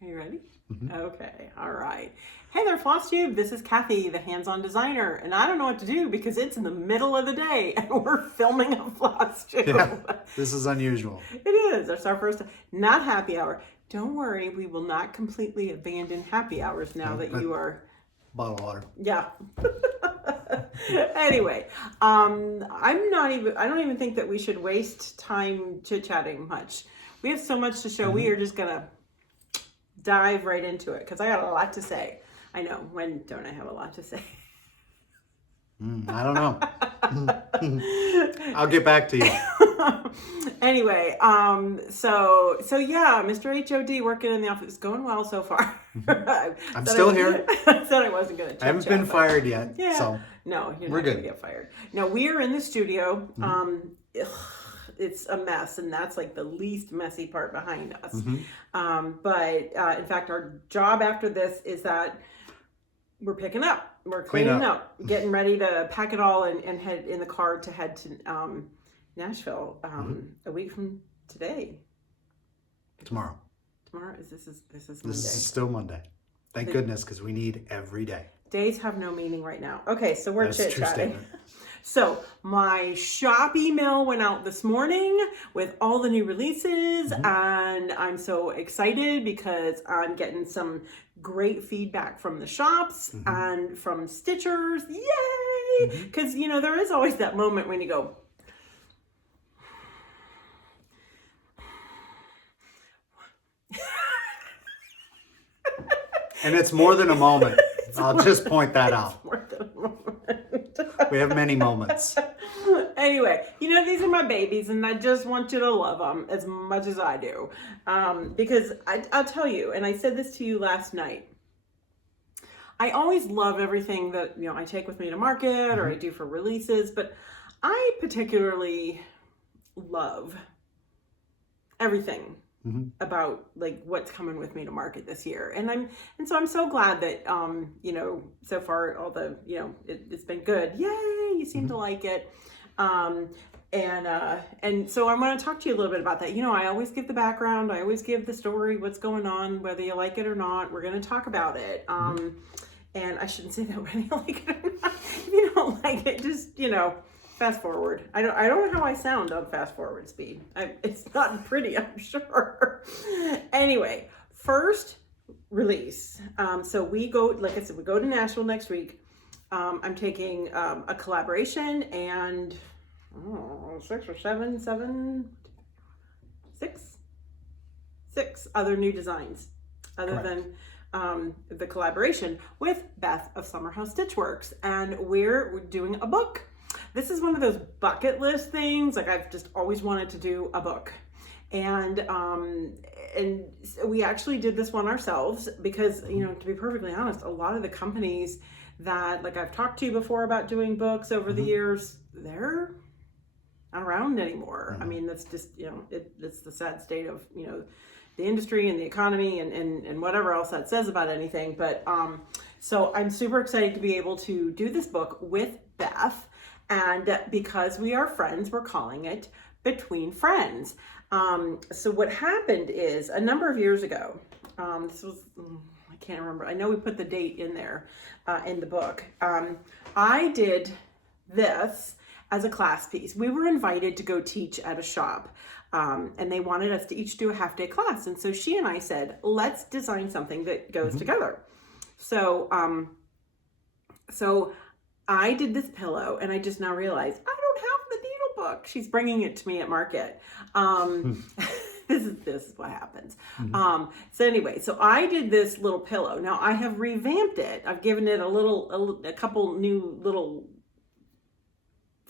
Are you ready? Mm-hmm. Okay, all right. Hey there, FLOSSTUBE. This is Cathy, the hands-on designer, and I don't know what to do because it's in the middle of the day and we're filming a FLOSSTUBE. Yeah, this is unusual. It is. It's our first, not happy hour. Don't worry, we will not completely abandon happy hours now that you are... Bottle of water. Yeah. Anyway, I don't even think that we should waste time chit-chatting much. We have so much to show. We are just gonna dive right into it because I got a lot to say. I know. When don't I have a lot to say? I don't know. I'll get back to you. Anyway, so yeah, Mr. HOD working in the office, going well so far. I'm still here. I said I wasn't going to. I haven't been fired yet. Yeah. So no, you're we're not going good. to get fired. No, we are in the studio. It's a mess, and that's like the least messy part behind us. But in fact, our job after this is that we're picking up. We're cleaning up, getting ready to pack it all and head in the car to head to Nashville a week from today. Tomorrow. Tomorrow this is Monday. This is still Monday. Thank goodness, because we need every day. Days have no meaning right now. Okay, so we're That's a true chit-chatting. statement. So my shop email went out this morning with all the new releases, and I'm so excited because I'm getting some great feedback from the shops and from stitchers. Yay! Because, you know, there is always that moment when you go, And it's more than a moment. I'll just point that out. more than a moment. We have many moments. Anyway, you know, these are my babies, and I just want you to love them as much as I do. Because I'll tell you, and I said this to you last night, I always love everything that, you know, I take with me to market or I do for releases, but I particularly love everything about like what's coming with me to market this year. And so I'm so glad that, you know, so far all the, you know, it's been good. Yay. You seem to like it. And so I'm going to talk to you a little bit about that. You know, I always give the background. I always give the story, what's going on, whether you like it or not. We're going to talk about it. And I shouldn't say that whether you like it or not. If you don't like it, just, you know, fast forward. I don't know how I sound on fast forward speed. It's not pretty, I'm sure. Anyway, first release. So we go, like I said, we go to Nashville next week. I'm taking a collaboration and six other new designs other than the collaboration with Beth of Summerhouse Stitchworks. And we're doing a book. This is one of those bucket list things. Like I've just always wanted to do a book. And we actually did this one ourselves because, you know, to be perfectly honest, a lot of the companies that like I've talked to before about doing books over the years, they're not around anymore. I mean, that's just, you know, it's the sad state of, you know, the industry and the economy and whatever else that says about anything. But so I'm super excited to be able to do this book with Beth. And because we are friends, we're calling it Between Friends. So what happened is a number of years ago, this was, I can't remember. I know we put the date in there in the book. I did this as a class piece. We were invited to go teach at a shop, and they wanted us to each do a half-day class. And so she and I said, let's design something that goes together. So, so I did this pillow, and I just now realized I don't have the needle book. She's bringing it to me at market. This is what happens. So anyway, so I did this little pillow. Now I have revamped it. I've given it a couple new little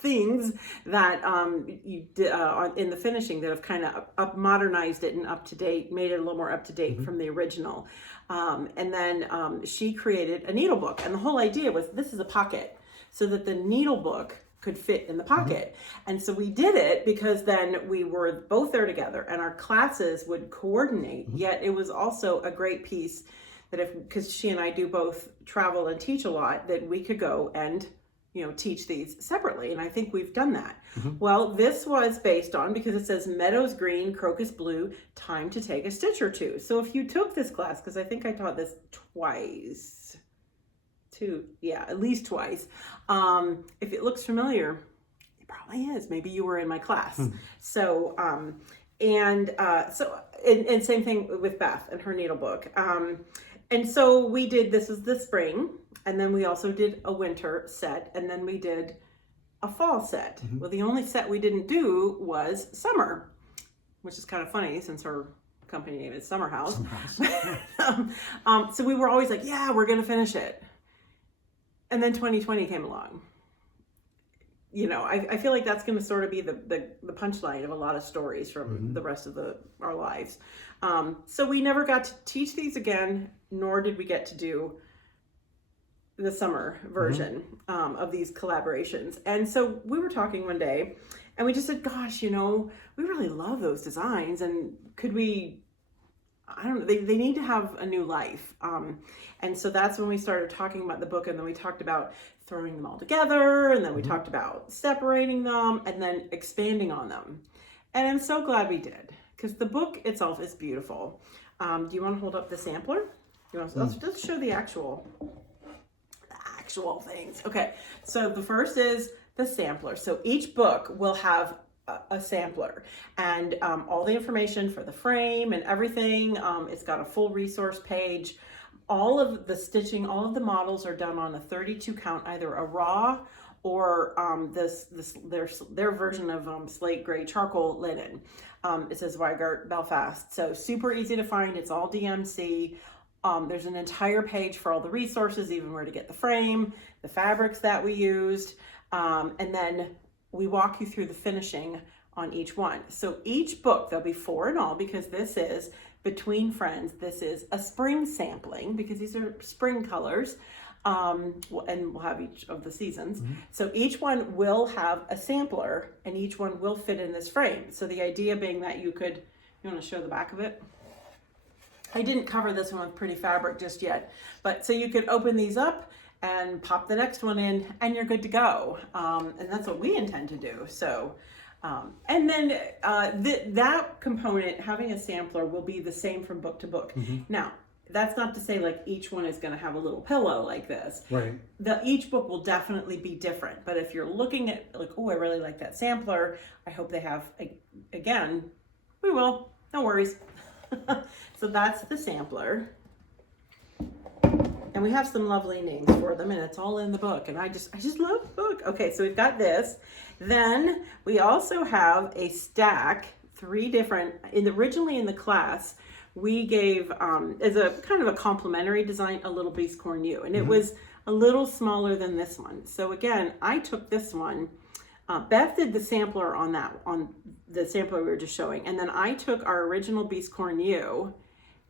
things that you did in the finishing that have kind of modernized it and up to date, made it a little more up to date from the original. And then she created a needle book, and the whole idea was this is a pocket so that the needle book could fit in the pocket. And so we did it because then we were both there together and our classes would coordinate, yet it was also a great piece that because she and I do both travel and teach a lot, that we could go and teach these separately, and I think we've done that. Well, this was based on, because it says meadows green, crocus blue, time to take a stitch or two. So if you took this class, because I think I taught this twice, at least twice. If it looks familiar, it probably is. Maybe you were in my class. So, and same thing with Beth and her needle book. And so we did, this is the spring, and then we also did a winter set, and then we did a fall set. Well, the only set we didn't do was summer, which is kind of funny since her company name is Summer House. So we were always like, yeah, we're going to finish it. And then 2020 came along. I feel like that's going to sort of be the punchline of a lot of stories from the rest of our lives. So we never got to teach these again, nor did we get to do the summer version of these collaborations. And so we were talking one day, and we just said, gosh, we really love those designs, and could we, I don't know, they need to have a new life. And so that's when we started talking about the book, and then we talked about throwing them all together, and then we talked about separating them, and then expanding on them. And I'm so glad we did, because the book itself is beautiful. Do you want to hold up the sampler? Let's show the actual things. Okay, so the first is the sampler. So each book will have a sampler, and all the information for the frame and everything. It's got a full resource page. All of the stitching, all of the models are done on a 32 count, either a raw or their version of slate gray charcoal linen. It says Weigart Belfast, so super easy to find. It's all DMC. There's an entire page for all the resources, even where to get the frame, the fabrics that we used, and then we walk you through the finishing on each one. So each book, there'll be 4 in all, because this is Between Friends. This is a spring sampling, because these are spring colors, and we'll have each of the seasons. So each one will have a sampler, and each one will fit in this frame. So the idea being that you want to show the back of it? I didn't cover this one with pretty fabric just yet, but so you could open these up and pop the next one in, and you're good to go. And that's what we intend to do. So, and then that component, having a sampler, will be the same from book to book. Now, that's not to say like each one is going to have a little pillow like this. Right. Each book will definitely be different. But if you're looking at like, oh, I really like that sampler, I hope they have, again, we will, no worries. So that's the sampler, and we have some lovely names for them, and it's all in the book, and I just love the book. Okay, so we've got this. Then we also have a stack, 3 different, originally in the class, we gave, as a kind of a complimentary design, a little Beast Cornu, and it was a little smaller than this one. So again, I took this one. Beth did the sampler on the sampler we were just showing, and then I took our original Beast Cornu,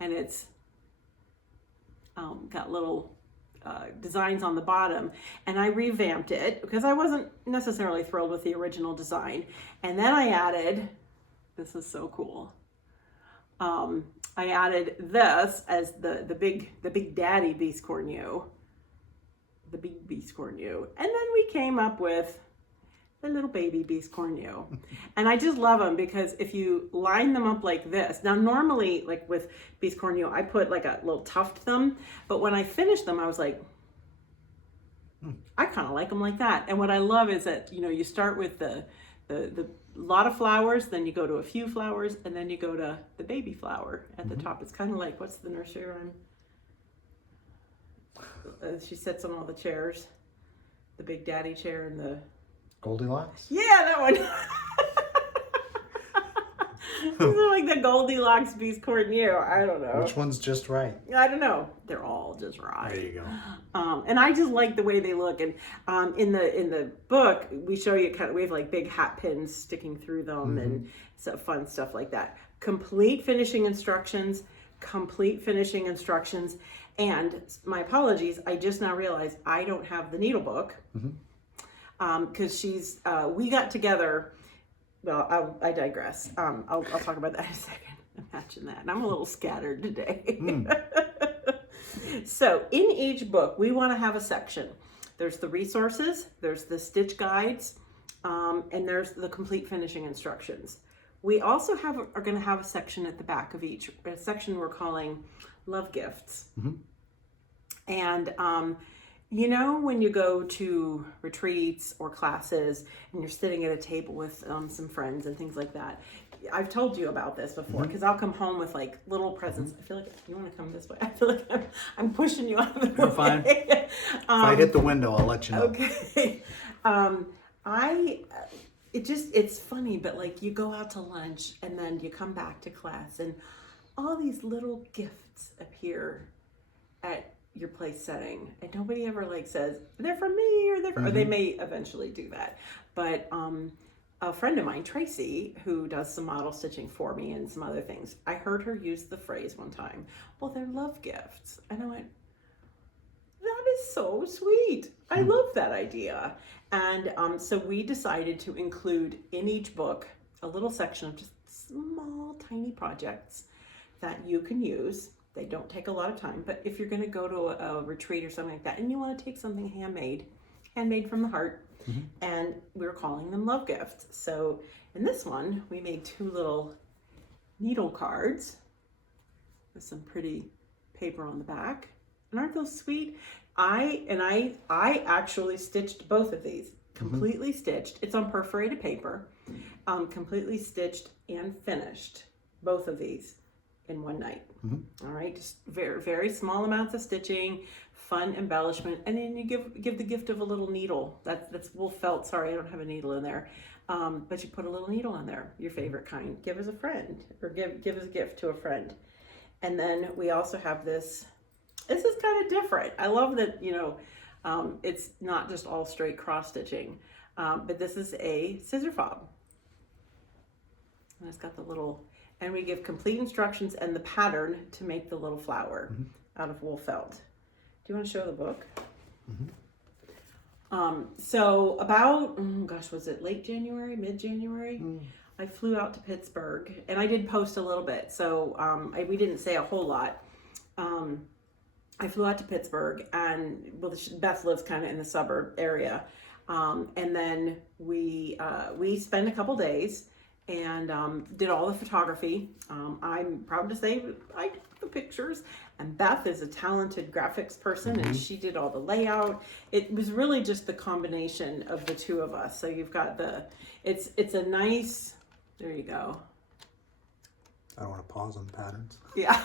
and it's got little designs on the bottom, and I revamped it because I wasn't necessarily thrilled with the original design. And then I added, this is so cool, I added this as the big daddy Beast Cornu, the big Beast Cornu, and then we came up with the little baby Beast Cornu. And I just love them because if you line them up like this, now normally like with Beast Cornu, I put like a little tuft them, but when I finished them, I was like, I kind of like them like that. And what I love is that, you start with the lot of flowers, then you go to a few flowers, and then you go to the baby flower at the top. It's kind of like, what's the nursery rhyme? She sits on all the chairs, the big daddy chair and the Goldilocks? Yeah, that one. These are like the Goldilocks Beast Cornu. I don't know. Which one's just right? I don't know. They're all just right. There you go. And I just like the way they look. And in the book, we show you we have like big hat pins sticking through them and so fun stuff like that. Complete finishing instructions. And my apologies, I just now realized I don't have the needle book. Because we got together, well, I digress. I'll talk about that in a second. Imagine that. And I'm a little scattered today. So in each book, we want to have a section There's the resources, there's the stitch guides, and there's the complete finishing instructions. We also are going to have a section at the back of each, a section we're calling Love Gifts. And you know, when you go to retreats or classes and you're sitting at a table with some friends and things like that, I've told you about this before, because I'll come home with like little presents. I feel like, you want to come this way? I feel like I'm pushing you out of the way. You're fine. If I hit the window, I'll let you know. Okay. It's funny, but like you go out to lunch and then you come back to class and all these little gifts appear at your place setting, and nobody ever like says they're from me, or or they may eventually do that. But a friend of mine, Tracy, who does some model stitching for me and some other things, I heard her use the phrase one time, well, they're love gifts. And I went, that is so sweet. I love that idea. And so we decided to include in each book a little section of just small, tiny projects that you can use. They don't take a lot of time, but if you're going to go to a retreat or something like that and you want to take something handmade from the heart, and we're calling them love gifts. So in this one, we made 2 little needle cards with some pretty paper on the back. And aren't those sweet? I actually stitched both of these, completely stitched. It's on perforated paper, completely stitched and finished both of these in one night. All right, just very, very small amounts of stitching, fun embellishment, and then you give the gift of a little needle. That's wool felt. Sorry, I don't have a needle in there, but you put a little needle in there, your favorite kind. Give as a friend, or give as a gift to a friend. And then we also have this. This is kind of different. I love that, you know, it's not just all straight cross stitching, but this is a scissor fob. And it's got the little. And we give complete instructions and the pattern to make the little flower out of wool felt. Do you want to show the book? So about, was it late January, mid-January? I flew out to Pittsburgh, and I did post a little bit. So we didn't say a whole lot. I flew out to Pittsburgh, and Beth lives kind of in the suburb area. And then we spent a couple days and did all the photography. I'm proud to say I did the pictures, and Beth is a talented graphics person, and she did all the layout. It was really just the combination of the two of us. So you've got it's a nice, there you go. I don't want to pause on the patterns. Yeah,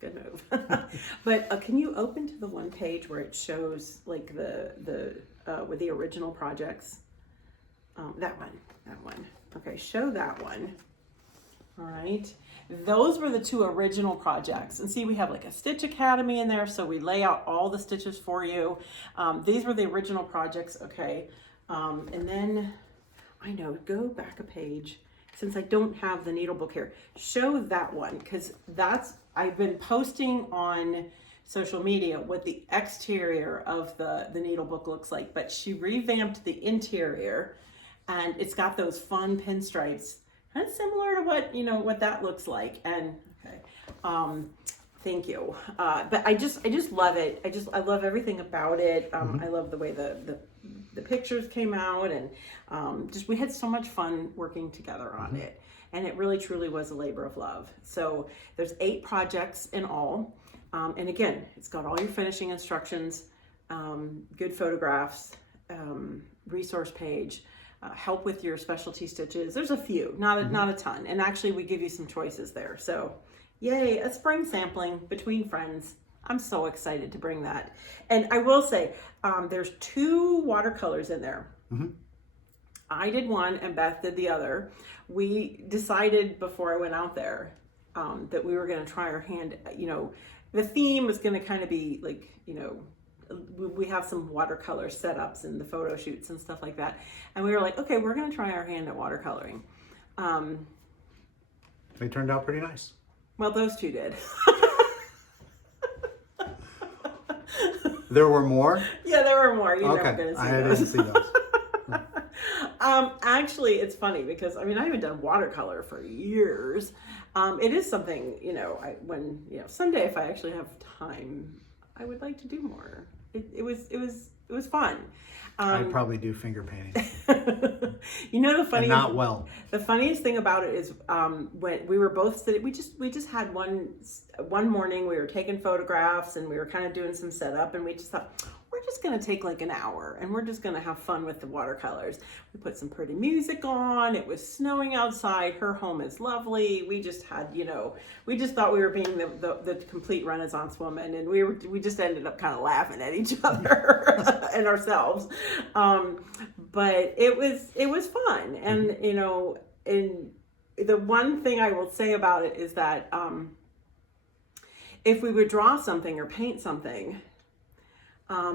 good move. But can you open to the one page where it shows like with the original projects? That one. Okay, show that one. All right. Those were the 2 original projects. And see, we have like a Stitch Academy in there, so we lay out all the stitches for you. These were the original projects, okay. And then, I know, go back a page. Since I don't have the needle book here, show that one, because I've been posting on social media what the exterior of the needle book looks like, but she revamped the interior. And it's got those fun pinstripes, kind of similar to what that looks like. And okay, thank you. But I just love it. I love everything about it. I love the way the pictures came out, and we had so much fun working together on it. And it really truly was a labor of love. So there's 8 projects in all, and again, it's got all your finishing instructions, good photographs, resource page. Help with your specialty stitches. There's a few, not a ton. And actually we give you some choices there. So yay, a spring sampling between friends. I'm so excited to bring that. And I will say, there's 2 watercolors in there. I did one and Beth did the other. We decided before I went out there that we were going to try our hand. The theme was going to kind of be like, we have some watercolor setups in the photo shoots and stuff like that. And we were like, okay, we're going to try our hand at watercoloring. They turned out pretty nice. Well, those 2 did. There were more? Yeah, there were more. You're okay. never going to see I those. didn't see those. Actually, it's funny because, I haven't done watercolor for years. It is something, someday if I actually have time, I would like to do more. it was fun. I'd probably do finger painting. You know, the funniest, and not well. The funniest thing about it is when we were both sitting, we just had one morning, we were taking photographs and we were kind of doing some setup, and we just thought, we're just going to take like an hour and we're just going to have fun with the watercolors. We put some pretty music on. It was snowing outside. Her home is lovely. We just had, you know, we just thought we were being the complete Renaissance woman, and we just ended up kind of laughing at each other and ourselves. But it was fun. And, you know, and the one thing I will say about it is that if we would draw something or paint something,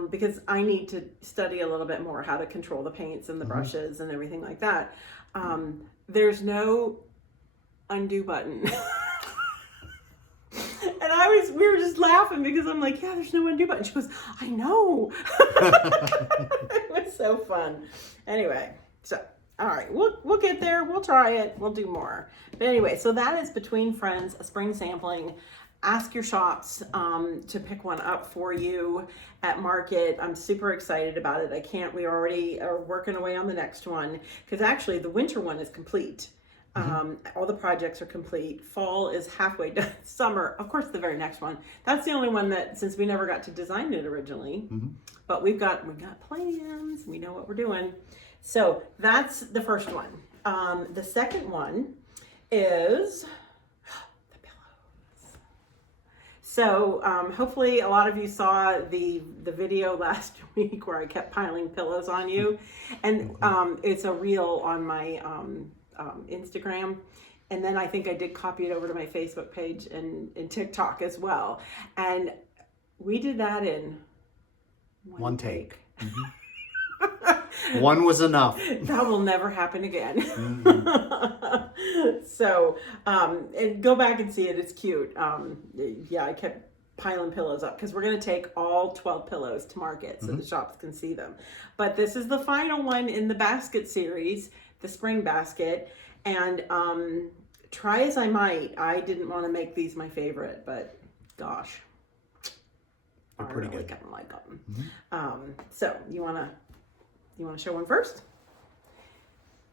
because I need to study a little bit more how to control the paints and the brushes and everything like that. There's no undo button. And we were just laughing because I'm like, yeah, there's no undo button. She goes, I know. It was so fun. Anyway, so, all right, we'll get there. We'll try it. We'll do more. But anyway, so that is Between Friends, a spring sampling. Ask your shops to pick one up for you at Market. I'm super excited about it. We already are working away on the next one, because actually the winter one is complete. All the projects are complete. Fall is halfway done. Summer, of course, the very next one. That's the only one that, since we never got to design it originally, but we've got plans. We know what we're doing. So that's the first one. The second one is So hopefully a lot of you saw the video last week where I kept piling pillows on you, and it's a reel on my Instagram, and then I think I did copy it over to my Facebook page and TikTok as well, and we did that in one take. One was enough. That will never happen again. So, and go back and see it. It's cute. Yeah, I kept piling pillows up because we're going to take all 12 pillows to Market so the shops can see them. But this is the final one in the basket series, the spring basket. And try as I might, I didn't want to make these my favorite, but gosh, they're pretty good. Kind of like them. So you want to show one first?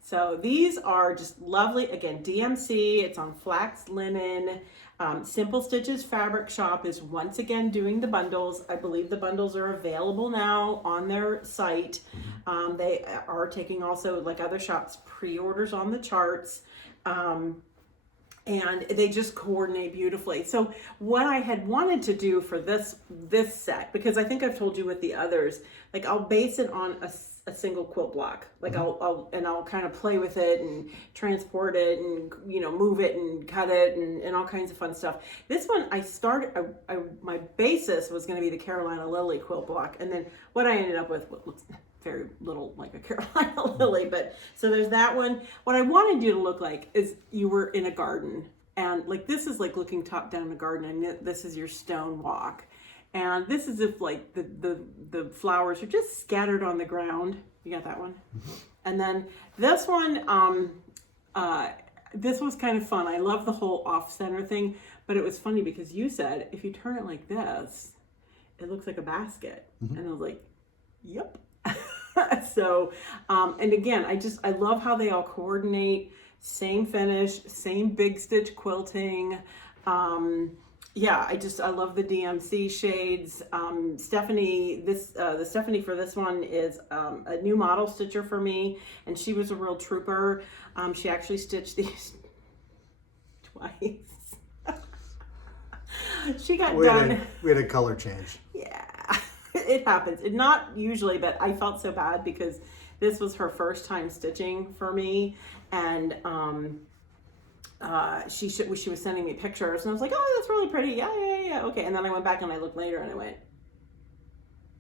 So these are just lovely. Again, DMC, it's on flax linen. Simple Stitches Fabric Shop is once again doing the bundles. I believe the bundles are available now on their site. They are taking also, like other shops, pre-orders on the charts. And they just coordinate beautifully. So what I had wanted to do for this set, because I think I've told you with the others, like I'll base it on a single quilt block. Like I'll kind of play with it and transport it and, you know, move it and cut it and all kinds of fun stuff. This one my basis was going to be the Carolina Lily quilt block. And then what I ended up with looks very little like a Carolina Lily, but so there's that one. What I wanted you to look like is you were in a garden, and like this is like looking top down in the garden, and this is your stone walk, and this is if like the flowers are just scattered on the ground. You got that one? And then this one, this was kind of fun. I love the whole off-center thing, but it was funny because you said if you turn it like this, it looks like a basket, and I was like, yep. So, and again, I love how they all coordinate, same finish, same big stitch quilting. Yeah, I love the DMC shades. Stephanie, the Stephanie for this one is a new model stitcher for me, and she was a real trooper. She actually stitched these twice. She got done. We had a color change. Yeah. It happens. Not usually, but I felt so bad because this was her first time stitching for me, and she was sending me pictures, and I was like, oh, that's really pretty. Yeah, okay. And then I went back and I looked later and I went,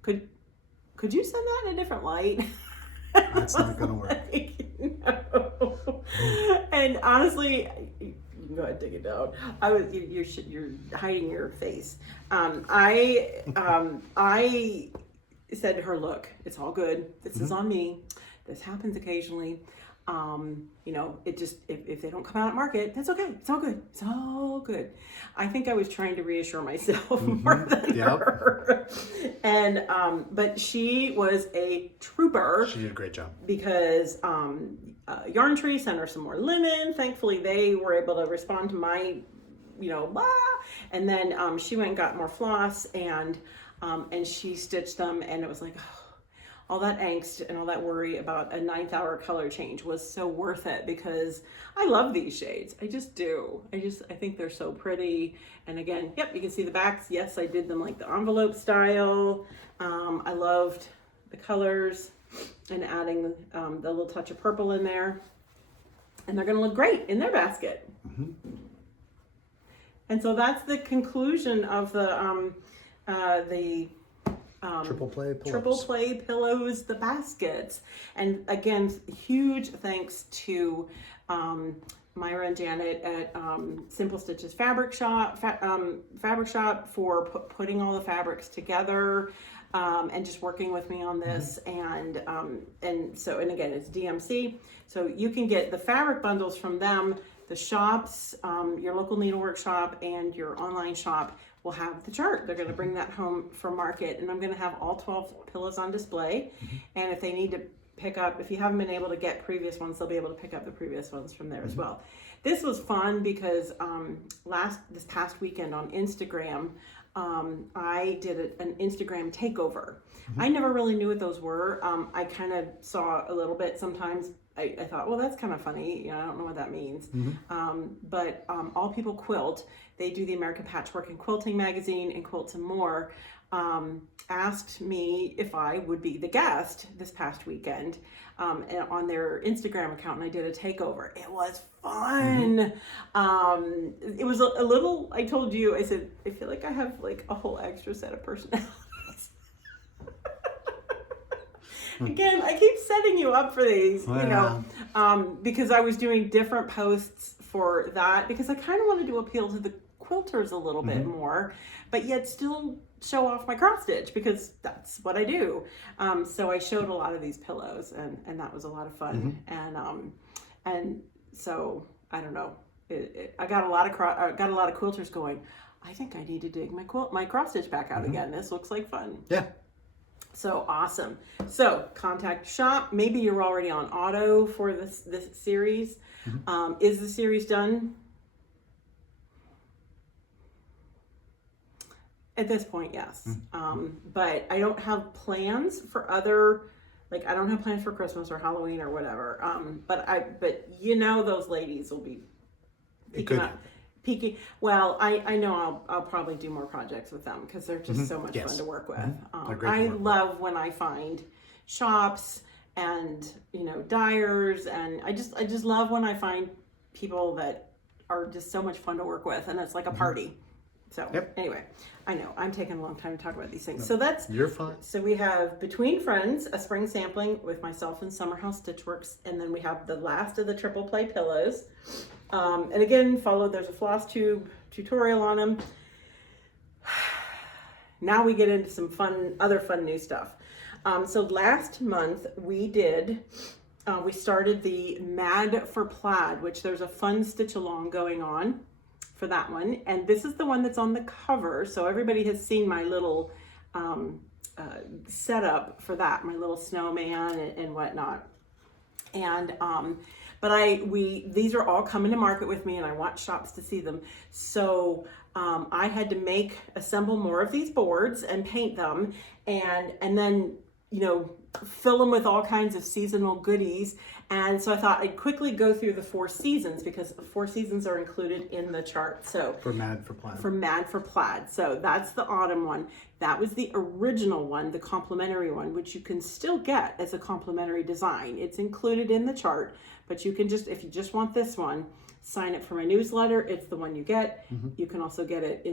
could you send that in a different light? That's not gonna work. No. And honestly, you can go ahead and take it down. You're hiding your face. I said to her, look, it's all good. This is on me. This happens occasionally. You know, it just, if they don't come out at market, that's okay. It's all good. It's all good. I think I was trying to reassure myself more than her. And, but she was a trooper. She did a great job. Because Yarn Tree sent her some more linen. Thankfully, they were able to respond to my, you know, blah. And then she went and got more floss and she stitched them, and it was like, oh, all that angst and all that worry about a 9th hour color change was so worth it, because I love these shades. I just do. I think they're so pretty. And again, yep, you can see the backs. Yes, I did them like the envelope style. I loved the colors and adding the little touch of purple in there. And they're gonna look great in their basket. And so that's the conclusion of the triple play pillows, the baskets. And again, huge thanks to Myra and Janet at Simple Stitches Fabric Shop for putting all the fabrics together and just working with me on this. And again, it's DMC, so you can get the fabric bundles from them. The shops, your local needlework shop and your online shop will have the chart. They're going to bring that home from market, and I'm going to have all 12 pillows on display. And if they need to pick up, if you haven't been able to get previous ones, they'll be able to pick up the previous ones from there as well. This was fun because this past weekend on Instagram, I did an Instagram takeover. I never really knew what those were. I kind of saw a little bit sometimes. I thought, well, that's kind of funny. You know, I don't know what that means. But All People Quilt, they do the American Patchwork and Quilting magazine and Quilts and More, asked me if I would be the guest this past weekend on their Instagram account, and I did a takeover. It was fun. It was a little, I told you, I said, I feel like I have like a whole extra set of personalities. Again, I keep setting you up for these, you know, because I was doing different posts for that, because I kind of wanted to appeal to the quilters a little bit more, but yet still show off my cross stitch, because that's what I do. So I showed a lot of these pillows, and that was a lot of fun. And so I don't know, I got a lot of quilters going, I think I need to dig my cross stitch back out again. This looks like fun. Yeah. So awesome. So contact shop. Maybe you're already on auto for this series. Is the series done? At this point, yes. But I don't have plans for other, like I don't have plans for Christmas or Halloween or whatever. But you know, those ladies will be peaking. Well, I know I'll probably do more projects with them, because they're just so much fun to work with. I love when I find shops and, you know, dyers, and I just love when I find people that are just so much fun to work with, and it's like a party. So anyway, I know I'm taking a long time to talk about these things. So you're fine. So we have Between Friends, a spring sampling with myself and Summerhouse Stitchworks, and then we have the last of the triple play pillows. And again, there's a FLOSSTUBE tutorial on them. Now we get into some other fun new stuff. So last month we started the Mad for Plaid, which there's a fun stitch along going on for that one. And this is the one that's on the cover. So everybody has seen my little setup for that, my little snowman and whatnot. And these are all coming to market with me, and I want shops to see them. So I had to assemble more of these boards and paint them, and then, you know, fill them with all kinds of seasonal goodies. And so I thought I'd quickly go through the 4 seasons, because the 4 seasons are included in the chart. So for Mad for Plaid. So that's the autumn one. That was the original one, the complimentary one, which you can still get as a complimentary design. It's included in the chart, but you can if you just want this one, sign up for my newsletter. It's the one you get. You can also get it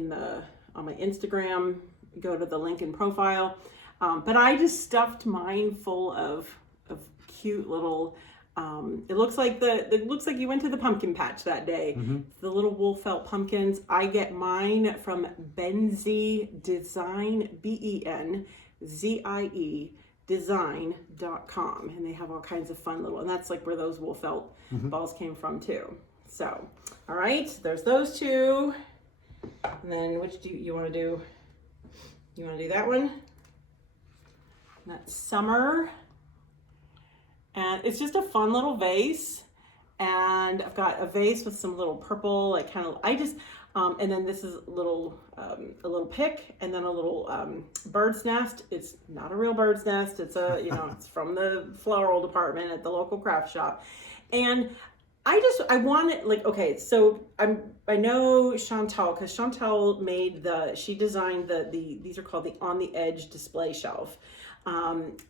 on my Instagram. Go to the link in profile. But I just stuffed mine full of cute little. It looks like you went to the pumpkin patch that day. The little wool felt pumpkins. I get mine from Benzie Design, BenZie design.com, and they have all kinds of fun little, and that's like where those wool felt balls came from too. So, all right, there's those two. And then which do you want to do? You want to do that one? That's summer. And it's just a fun little vase. And I've got a vase with some little purple, like kind of, and then this is a little pick, and then a little bird's nest. It's not a real bird's nest. It's a, it's from the floral department at the local craft shop. And I want it like, okay, so I know Chantelle, because Chantelle she designed these are called the On the Edge display shelf.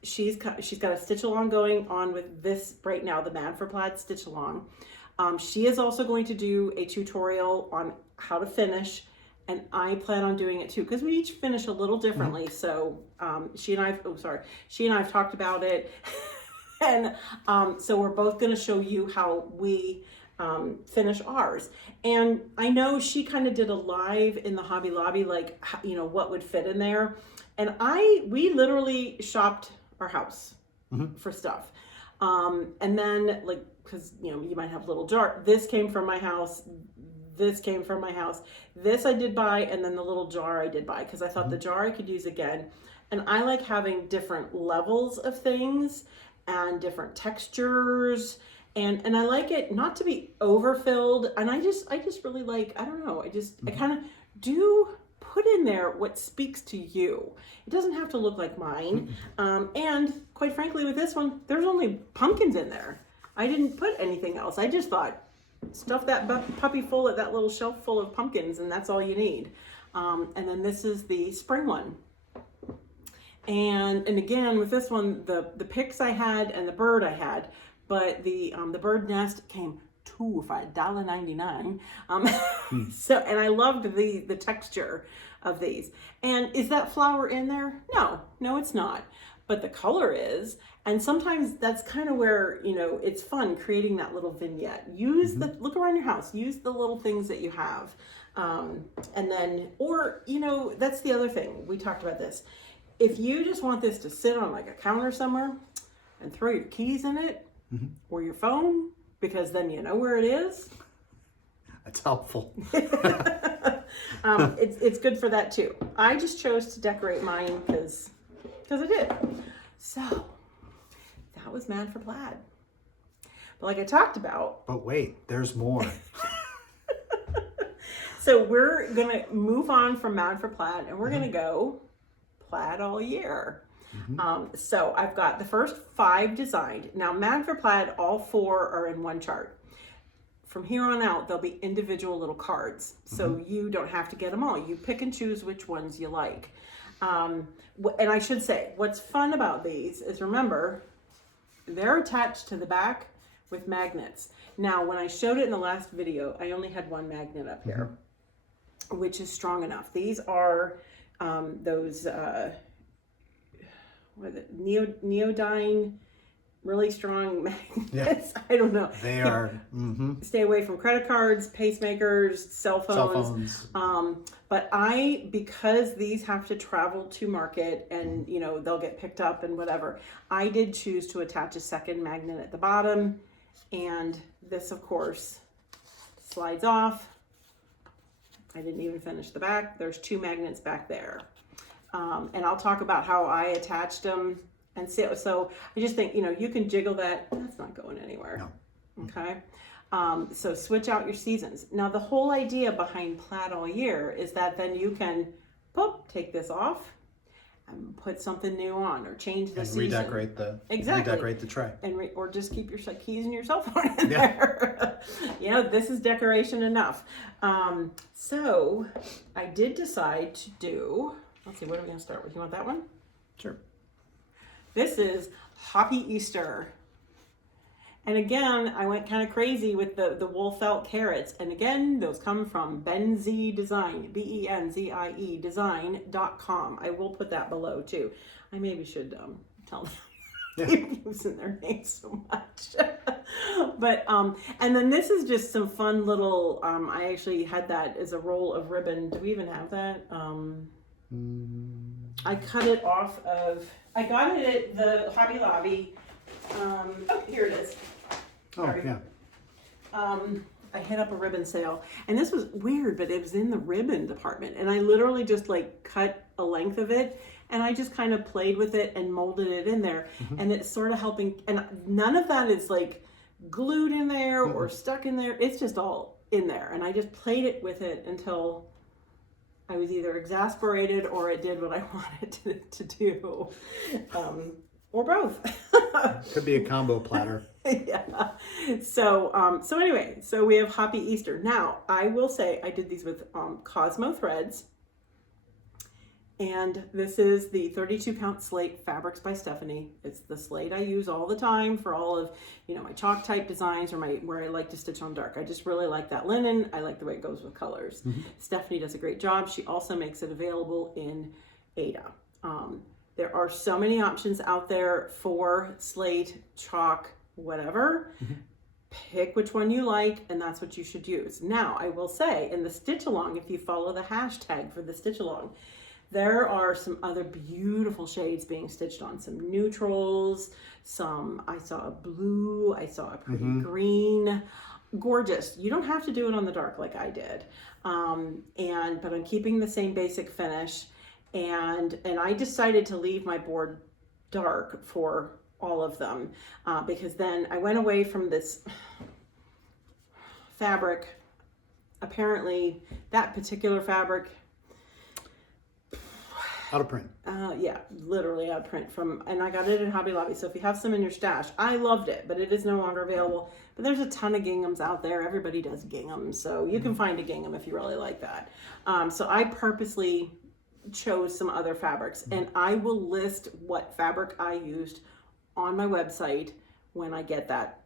She's got a stitch along going on with this right now, the Mad for Plaid stitch along. She is also going to do a tutorial on how to finish, and I plan on doing it too, because we each finish a little differently. So she and I've talked about it. And so we're both going to show you how we finish ours. And I know she kind of did a live in the Hobby Lobby, like, what would fit in there. And we literally shopped our house for stuff. And then, like, because, you might have a little jar. This came from my house. This came from my house. This I did buy, and then the little jar I did buy, because I thought the jar I could use again. And I like having different levels of things and different textures, and I like it not to be overfilled, and I just really like, I don't know, I kind of do put in there what speaks to you. It doesn't have to look like mine. And quite frankly, with this one, there's only pumpkins in there. I didn't put anything else. I just thought, stuff that puppy full of that little shelf full of pumpkins, and that's all you need. And then this is the spring one. And again, with this one, the picks I had and the bird I had, but the bird nest came for $1.99. So, and I loved the texture of these. And is that flower in there? No, it's not. But the color is, and sometimes that's kind of where, it's fun creating that little vignette. Look around your house, use the little things that you have. And then, or, that's the other thing, we talked about this. If you just want this to sit on like a counter somewhere and throw your keys in it or your phone, because then you know where it is. That's helpful. It's good for that too. I just chose to decorate mine because I did. So that was Mad for Plaid. But like I talked about. But wait, there's more. So we're going to move on from Mad for Plaid, and we're going to go Plaid All Year. So I've got the first 5 designed. Now, Mad for Plaid, all 4 are in one chart. From here on out, there'll be individual little cards. So you don't have to get them all. You pick and choose which ones you like. And I should say, what's fun about these is, remember, they're attached to the back with magnets. Now, when I showed it in the last video, I only had one magnet up here, which is strong enough. These are those neodyne, really strong magnets. Yeah. I don't know. They are. Stay away from credit cards, pacemakers, cell phones. But because these have to travel to market and they'll get picked up and whatever, I did choose to attach a second magnet at the bottom, and this of course slides off. I didn't even finish the back. There's 2 magnets back there. And I'll talk about how I attached them. And so I just think, you can jiggle that. That's not going anywhere. No. Okay. So switch out your seasons. Now, the whole idea behind Plaid All Year is that then you can take this off and put something new on, or change the season. Redecorate the tray. And or just keep your keys and your cell phone in there. This is decoration enough. So I did decide to do, let's see, what are we going to start with? You want that one? Sure. This is Hoppy Easter. And again, I went kind of crazy with the wool felt carrots. And again, those come from Benzie Design, BENZIE design.com. I will put that below too. I maybe should tell them. Keep using their names so much. But, and then this is just some fun little, I actually had that as a roll of ribbon. Do we even have that? I cut it off of, I got it at the Hobby Lobby. Oh, here it is. Oh, Sorry. yeah. I hit up a ribbon sale, and this was weird, but it was in the ribbon department, and I literally just like cut a length of it, and I just kind of played with it and molded it in there, and it's sort of helping, and none of that is like glued in there or stuck in there. It's just all in there, and I just played it with it until I was either exasperated or it did what I wanted it to do, or both. Could be a combo platter. Yeah. So anyway, so we have Hoppy Easter. Now, I will say I did these with Cosmo threads. And this is the 32 count Slate Fabrics by Stephanie. It's the Slate I use all the time for all of, my chalk type designs or where I like to stitch on dark. I just really like that linen. I like the way it goes with colors. Stephanie does a great job. She also makes it available in Ada. There are so many options out there for Slate, chalk, whatever. Pick which one you like, and that's what you should use. Now, I will say, in the stitch along, if you follow the hashtag for the stitch along, there are some other beautiful shades being stitched on. Some neutrals, I saw a blue, I saw a pretty green. Gorgeous. You don't have to do it on the dark like I did. But I'm keeping the same basic finish. And I decided to leave my board dark for all of them because then I went away from this fabric. Apparently, that particular fabric, out of print. Yeah, literally out of print and I got it at Hobby Lobby. So if you have some in your stash, I loved it, but it is no longer available. But there's a ton of ginghams out there. Everybody does gingham, so you can find a gingham if you really like that. So I purposely chose some other fabrics, and I will list what fabric I used on my website when I get that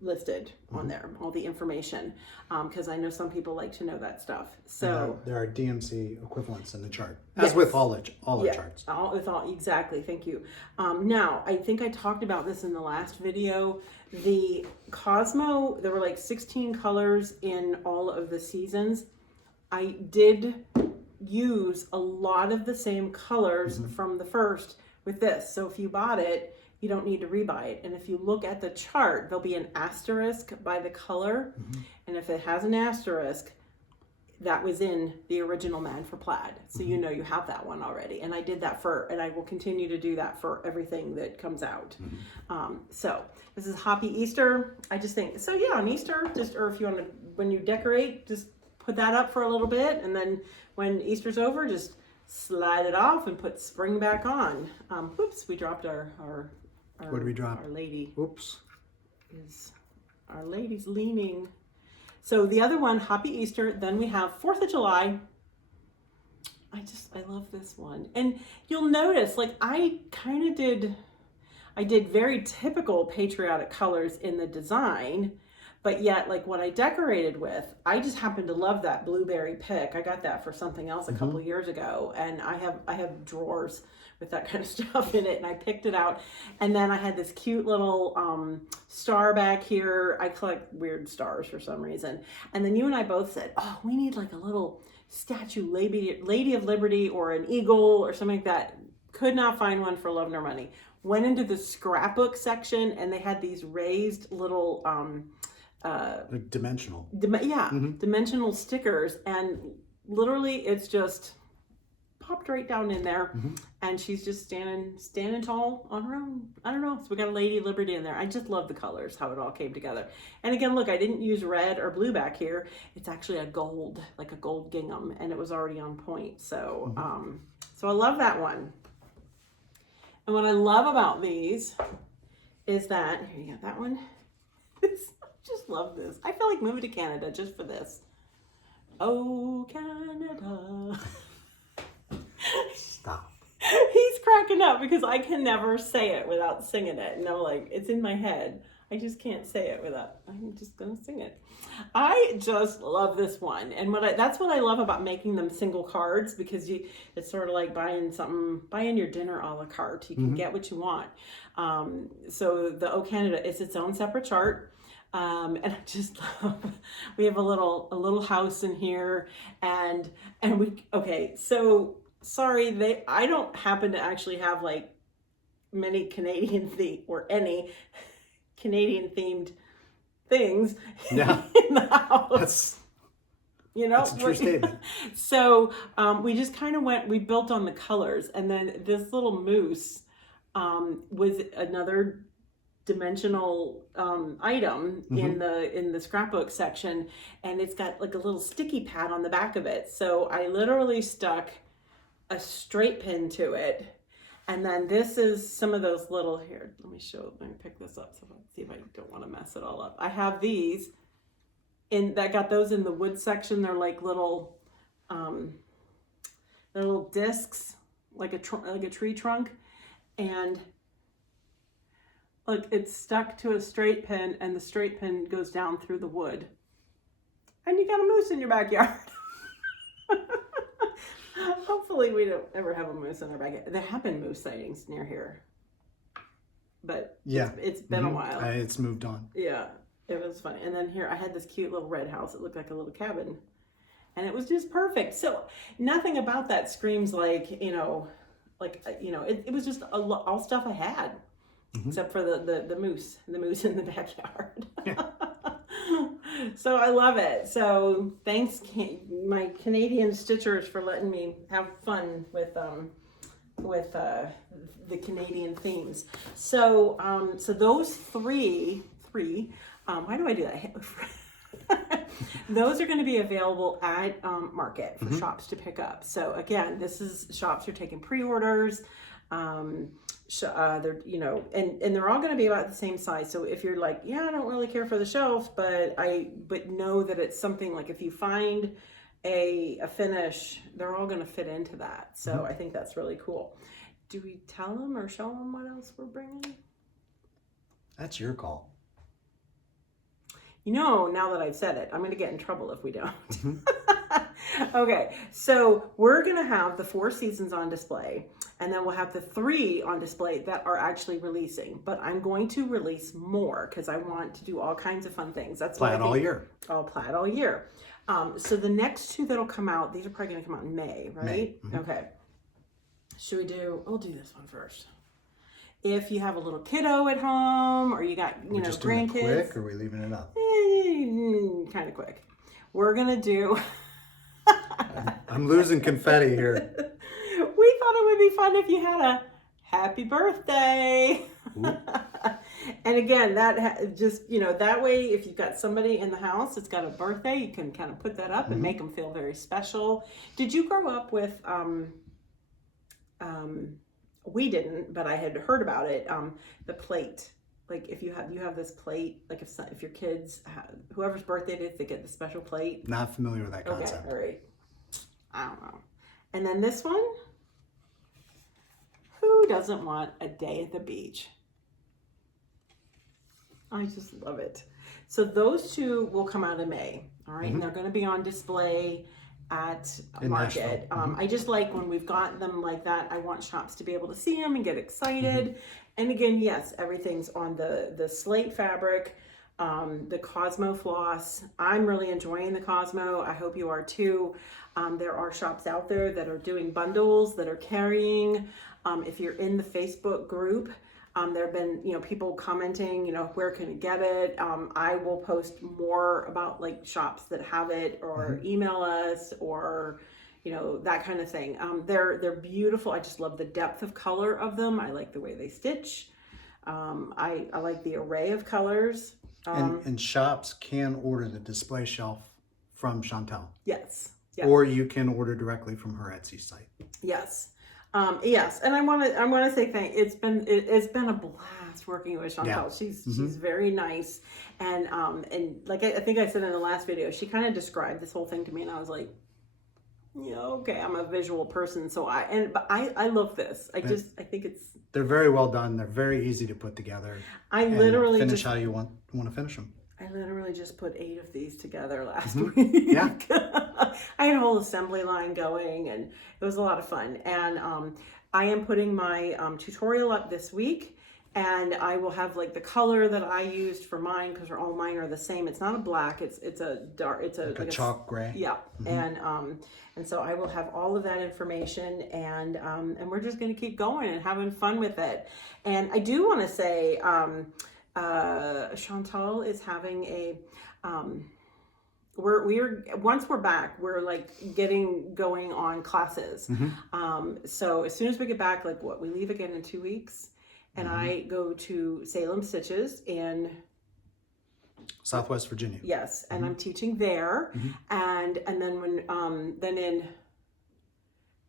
listed on there, all the information, because I know some people like to know that stuff. So there are DMC equivalents in the chart, as with all the charts. Exactly. Thank you. Now, I think I talked about this in the last video. The Cosmo, there were like 16 colors in all of the seasons. I did use a lot of the same colors from the first with this. So if you bought it, you don't need to rebuy it. And if you look at the chart, there'll be an asterisk by the color. And if it has an asterisk, that was in the original Man for Plaid. So you know you have that one already. And I did that and I will continue to do that for everything that comes out. So this is Hoppy Easter. I just think, so yeah, on Easter, or if you want to, when you decorate, just put that up for a little bit. And then when Easter's over, just slide it off and put spring back on. Whoops, we dropped our what did we drop? Our lady. Oops. Our lady's leaning. So the other one, Hoppy Easter. Then we have 4th of July. I love this one. And you'll notice, like I did very typical patriotic colors in the design, but yet like what I decorated with, I just happened to love that blueberry pick. I got that for something else a couple years ago, and I have drawers with that kind of stuff in it, and I picked it out. And then I had this cute little star back here. I collect weird stars for some reason. And then you and I both said, oh, we need like a little statue, Lady of Liberty or an eagle or something like that. Could not find one for love nor money. Went into the scrapbook section, and they had these raised little like dimensional. Dimensional stickers, and literally it's just popped right down in there, and she's just standing tall on her own. I don't know. So we got a Lady Liberty in there. I just love the colors, how it all came together. And again, look, I didn't use red or blue back here. It's actually a gold, like a gold gingham, and it was already on point. So, so I love that one. And what I love about these is that, here you got that one. I just love this. I feel like moving to Canada just for this. Oh, Canada. Stop. He's cracking up because I can never say it without singing it. And I'm like, it's in my head. I just can't say it without, I'm just going to sing it. I just love this one. And that's what I love about making them single cards, because it's sort of like buying your dinner a la carte. You can get what you want. So the Oh Canada is its own separate chart. And I just love, we have a little house in here, and so sorry, I don't happen to actually have like many any Canadian themed things in the house. That's a true statement. So we just kind of we built on the colors, and then this little moose was another dimensional item in the scrapbook section, and it's got like a little sticky pad on the back of it. So I literally stuck a straight pin to it, and then this is some of those little, here, let me pick this up so let's see if I don't want to mess it all up. I have these that got those in the wood section. They're like little discs, like a tree trunk, and look, it's stuck to a straight pin, and the straight pin goes down through the wood. And you got a moose in your backyard. Hopefully we don't ever have a moose in our backyard. There have been moose sightings near here. But yeah, it's been a while. It's moved on. Yeah, it was funny. And then here I had this cute little red house. It looked like a little cabin. And it was just perfect. So nothing about that screams like, it was just all stuff I had. Except for the moose in the backyard. Yeah. So I love it. So thanks, my Canadian stitchers, for letting me have fun with the Canadian themes. So so those three. Why do I do that? Those are going to be available at Market for shops to pick up. So again, this is shops are taking pre-orders. They're and they're all going to be about the same size. So if you're like, yeah, I don't really care for the shelf, but know that it's something like, if you find a finish, they're all going to fit into that. So I think that's really cool. Do we tell them or show them what else we're bringing? That's your call. Now that I've said it, I'm going to get in trouble if we don't. Okay, so we're going to have the 4 seasons on display, and then we'll have the 3 on display that are actually releasing. But I'm going to release more because I want to do all kinds of fun things. That's Plaid All Year. Oh, Plaid All Year. So the next 2 that'll come out, these are probably going to come out in May, right? May. Okay. We'll do this one first. If you have a little kiddo at home, or you got, just grandkids. Doing it quick, or are we leaving it up? Kind of quick. We're going to do... I'm losing confetti here. We thought it would be fun if you had a happy birthday. And again, that just, that way, if you've got somebody in the house that's got a birthday, you can kind of put that up and make them feel very special. Did you grow up with, we didn't, but I had heard about it, the plate. Like if you have this plate, like if your kids, whoever's birthday it is, they get the special plate. Not familiar with that concept. Okay, all right. I don't know. And then this one, who doesn't want a day at the beach? I just love it. So those 2 will come out in May, all right? And they're going to be on display at Market. I just like when we've got them like that, I want shops to be able to see them and get excited. And again, yes, everything's on the Slate fabric, the Cosmo floss. I'm really enjoying the Cosmo. I hope you are too. There are shops out there that are doing bundles, that are carrying. If you're in the Facebook group, there have been, people commenting, where can you get it? I will post more about like shops that have it, or email us, or, that kind of thing. They're beautiful. I just love the depth of color of them. I like the way they stitch. I like the array of colors. And shops can order the display shelf from Chantelle. Yes. Or you can order directly from her Etsy site. Yes. Yes, and I want to say it's been a blast working with Chantelle. Yeah. She's very nice, and like I think I said in the last video, she kind of described this whole thing to me, and I was like, okay, I'm a visual person, so I love this. I think they're very well done. They're very easy to put together. I literally finish how you want to finish them. I literally just put 8 of these together last week. Yeah. I had a whole assembly line going, and it was a lot of fun. And I am putting my tutorial up this week. And I will have like the color that I used for mine, because all mine are the same. It's not a black, it's a dark, it's like a chalk gray. Yeah. And so I will have all of that information, and we're just going to keep going and having fun with it. And I do want to say, Chantelle is having a, once we're back, we're like getting going on classes. So as soon as we get back, like we leave again in 2 weeks, and I go to Salem Stitches in Southwest Virginia. Yes, and I'm teaching there, and then then in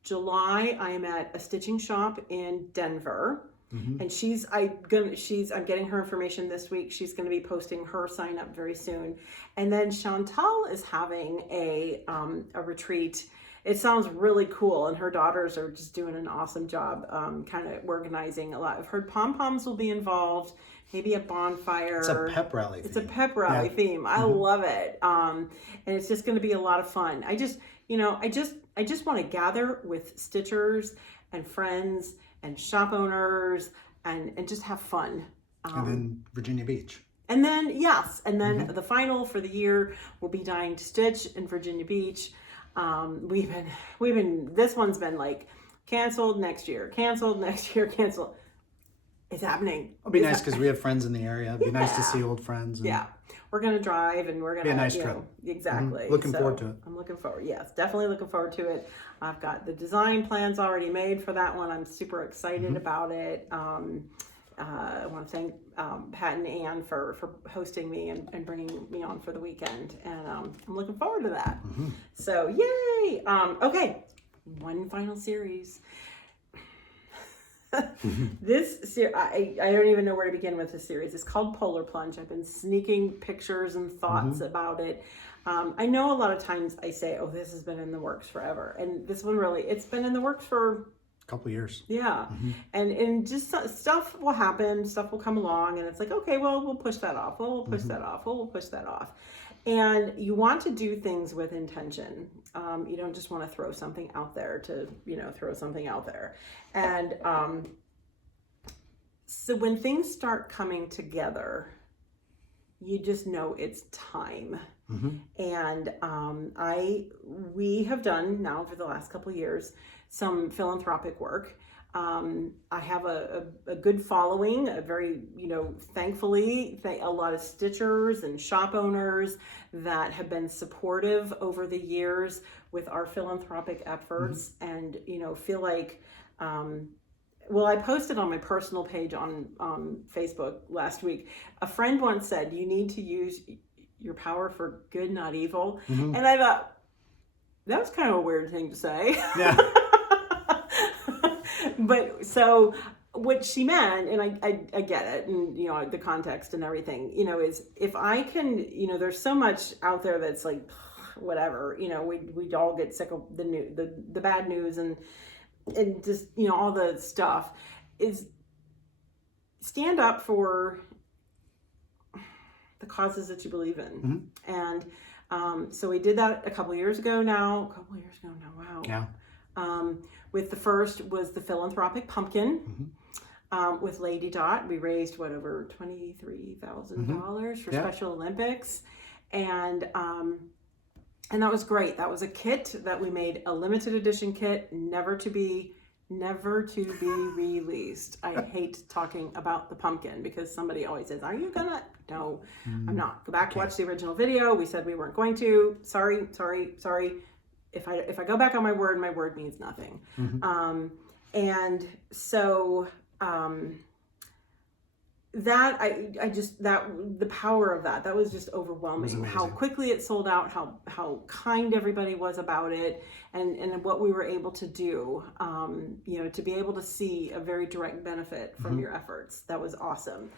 July I am at a stitching shop in Denver. And I'm getting her information this week. She's going to be posting her sign up very soon. And then Chantelle is having a retreat. It sounds really cool, and her daughters are just doing an awesome job kind of organizing a lot. I've heard pom-poms will be involved, maybe a bonfire. It's a pep rally theme. It's a pep rally theme. I love it. And it's just going to be a lot of fun. I just want to gather with stitchers and friends and shop owners and just have fun. And then Virginia Beach. And then, yes, and then the final for the year will be Dying to Stitch in Virginia Beach. We've been, this one's been like canceled next year, canceled. It's happening. It'll be nice because we have friends in the area. It'd be nice to see old friends. And we're going to drive, and we're going to be a nice trip. Exactly. Looking forward to it. I'm looking forward. Yes, definitely looking forward to it. I've got the design plans already made for that one. I'm super excited about it. I want to thank Pat and Ann for hosting me and bringing me on for the weekend. And I'm looking forward to that. So, yay! Okay, one final series. This series, I don't even know where to begin with this series. It's called Polar Plunge. I've been sneaking pictures and thoughts about it. I know a lot of times I say, oh, this has been in the works forever. And this one really, it's been in the works for couple years. Yeah. And just stuff will happen, stuff will come along, and it's like, okay, well, we'll push that off. Well, we'll push that off. Well, we'll push that off. And you want to do things with intention. You don't just want to throw something out there to, throw something out there. And so when things start coming together, you just know it's time. And we have done now for the last couple of years some philanthropic work. I have a good following, a very, thankfully, a lot of stitchers and shop owners that have been supportive over the years with our philanthropic efforts, and, feel like, well, I posted on my personal page on Facebook last week. A friend once said, you need to use your power for good, not evil. And I thought, that was kind of a weird thing to say. Yeah. But so what she meant, and I get it, and the context and everything, is if I can, there's so much out there that's like whatever, we all get sick of the bad news and just all the stuff. Is stand up for the causes that you believe in. And so we did that a couple years ago now. Wow. Yeah. With the first was the philanthropic pumpkin. With Lady Dot, we raised over $23,000 for Special Olympics, and that was great. That was a kit that we made, a limited edition kit, never to be released. I hate talking about the pumpkin because somebody always says, "Are you gonna?" No, I'm not. Go back, watch the original video. We said we weren't going to. Sorry. If I go back on my word means nothing. And so that the power of that was just overwhelming. How quickly it sold out, how kind everybody was about it, and what we were able to do, to be able to see a very direct benefit from your efforts. That was awesome.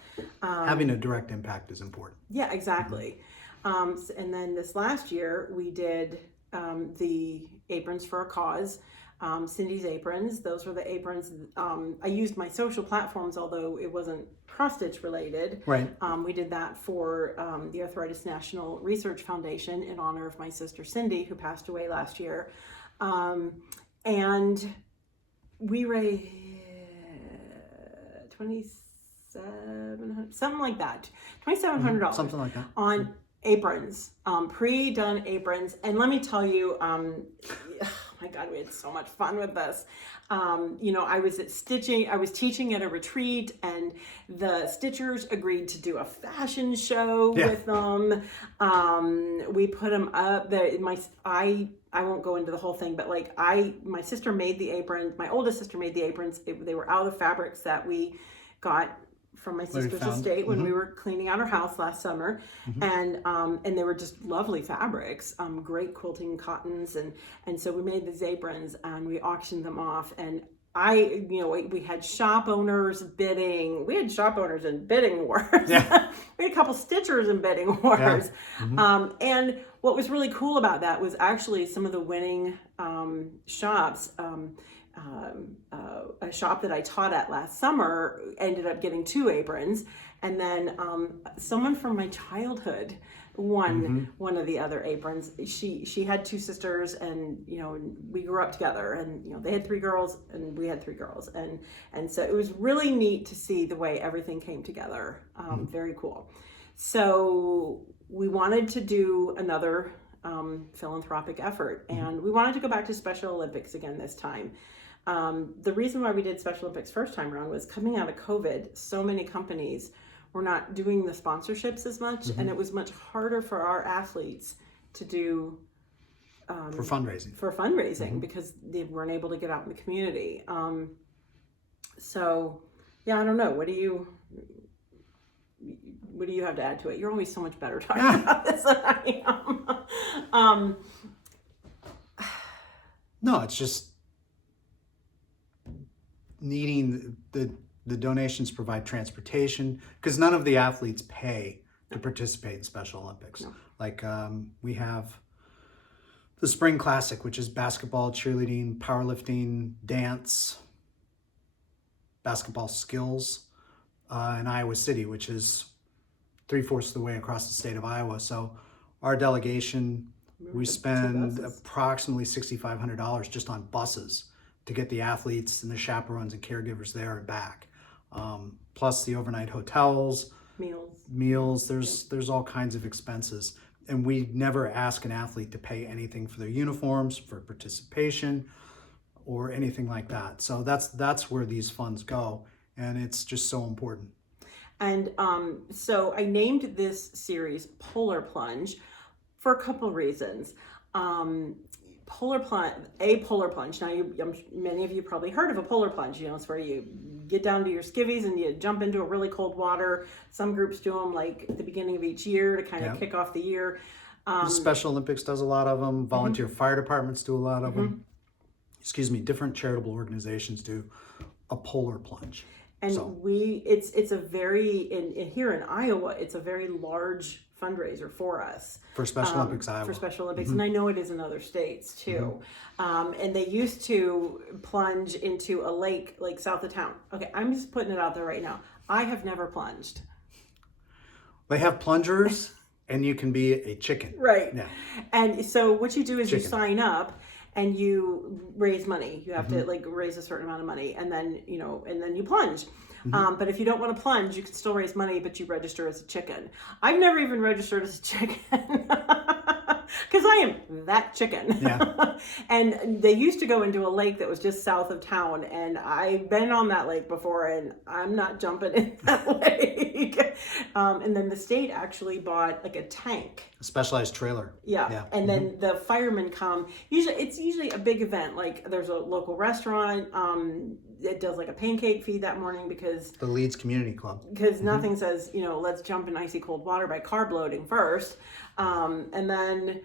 Having a direct impact is important. Yeah, exactly. And then this last year we did the Aprons for a Cause, Cindy's aprons. Those were the aprons. I used my social platforms, although it wasn't cross-stitch related. Right. We did that for the Arthritis National Research Foundation in honor of my sister Cindy, who passed away last year. And we raised $2,700, something like that, $2,700, something like that, on aprons, pre-done aprons. And let me tell you, oh my God, we had so much fun with this. I was teaching at a retreat, and the stitchers agreed to do a fashion show with them. We put them up there. I won't go into the whole thing, but my sister made the aprons. My oldest sister made the aprons. They were out of the fabrics that we got from my sister's estate when we were cleaning out her house last summer. And they were just lovely fabrics, great quilting cottons. And so we made these aprons and we auctioned them off. And we had shop owners bidding. We had shop owners in bidding wars. Yeah. We had a couple stitchers in bidding wars. Yeah. And what was really cool about that was actually some of the winning shops. A shop that I taught at last summer ended up getting 2 aprons, and then someone from my childhood won one of the other aprons. She had 2 sisters, and we grew up together, and they had 3 girls and we had 3 girls, and so it was really neat to see the way everything came together. Very cool. So we wanted to do another philanthropic effort, and we wanted to go back to Special Olympics again this time. The reason why we did Special Olympics first time around was coming out of COVID, so many companies were not doing the sponsorships as much, and it was much harder for our athletes to do for fundraising because they weren't able to get out in the community. So yeah, I don't know. What do you have to add to it? You're always so much better talking about this than I am. No, it's just needing the donations provide transportation, because none of the athletes pay to participate in Special Olympics. No. Like we have the Spring Classic, which is basketball, cheerleading, powerlifting, dance, basketball skills, in Iowa City, which is 3/4 of the way across the state of Iowa. So our delegation, we spend approximately $6,500 just on buses to get the athletes and the chaperones and caregivers there and back. Plus the overnight hotels, meals. There's all kinds of expenses. And we never ask an athlete to pay anything for their uniforms, for participation, or anything like that. So that's where these funds go. And it's just so important. And so I named this series Polar Plunge for a couple of reasons. Polar plunge. Now, many of you probably heard of a polar plunge. It's where you get down to your skivvies and you jump into a really cold water. Some groups do them like at the beginning of each year to kind of kick off the year. The Special Olympics does a lot of them. Volunteer fire departments do a lot of them. Different charitable organizations do a polar plunge. And it's a very, here in Iowa, it's a very large fundraiser for us. For Special Olympics Iowa. For Special Olympics, and I know it is in other states too. And they used to plunge into a lake like south of town. Okay, I'm just putting it out there right now. I have never plunged. They have plungers, and you can be a chicken. Right. Yeah. And so what you do is you sign up and you raise money. You have to raise a certain amount of money, and then you plunge. But if you don't want to plunge, you can still raise money, but you register as a chicken. I've never even registered as a chicken because I am that chicken. Yeah. And they used to go into a lake that was just south of town, and I've been on that lake before, and I'm not jumping in that lake. And then the state actually bought like a tank. A specialized trailer. Yeah. And then the firemen come. It's usually a big event. Like there's a local restaurant. It does like a pancake feed that morning because the Leeds Community Club. Because nothing says, let's jump in icy cold water by carb loading first. And then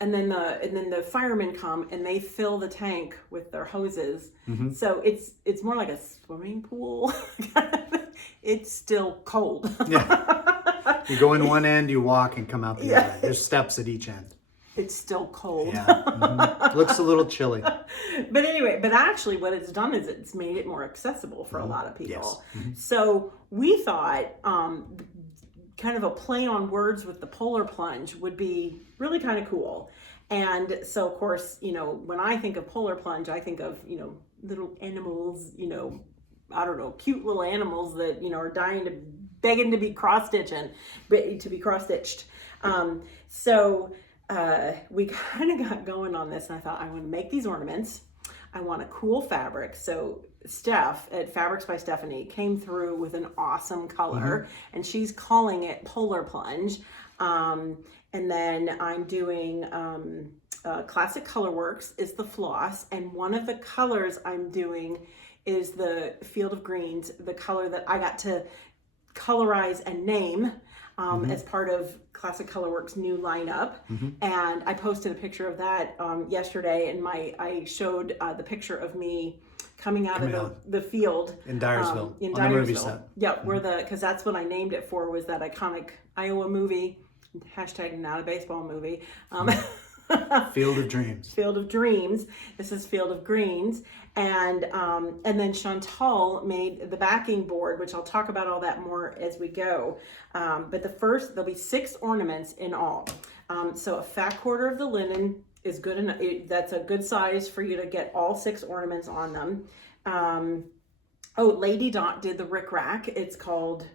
the firemen come and they fill the tank with their hoses. So it's more like a swimming pool. It's still cold. Yeah. You go in one end, you walk and come out the other. There's steps at each end. It's still cold. Yeah. Looks a little chilly. But anyway, actually what it's done is it's made it more accessible for a lot of people. Yes. So we thought kind of a play on words with the polar plunge would be really kind of cool. And so of course, when I think of polar plunge, I think of, little animals, I don't know, cute little animals that, you know, are begging to be cross-stitched. So we kind of got going on this, and I thought, I want to make these ornaments. I want a cool fabric. So Steph at Fabrics by Stephanie came through with an awesome color, and she's calling it Polar Plunge. And then I'm doing Classic Colorworks is the floss, and one of the colors I'm doing is the Field of Greens, the color that I got to colorize and name as part of Classic Colorworks' new lineup. And I posted a picture of that yesterday, and I showed the picture of me coming out of the field in Dyersville, on the movie set. Yeah, because that's what I named it for, was that iconic Iowa movie, hashtag not a baseball movie. Field of Dreams. Field of Dreams. This is Field of Greens. And then Chantelle made the backing board, which I'll talk about all that more as we go. But there'll be 6 ornaments in all. So a fat quarter of the linen is good enough. That's a good size for you to get all 6 ornaments on them. Lady Dot did the rickrack. It's called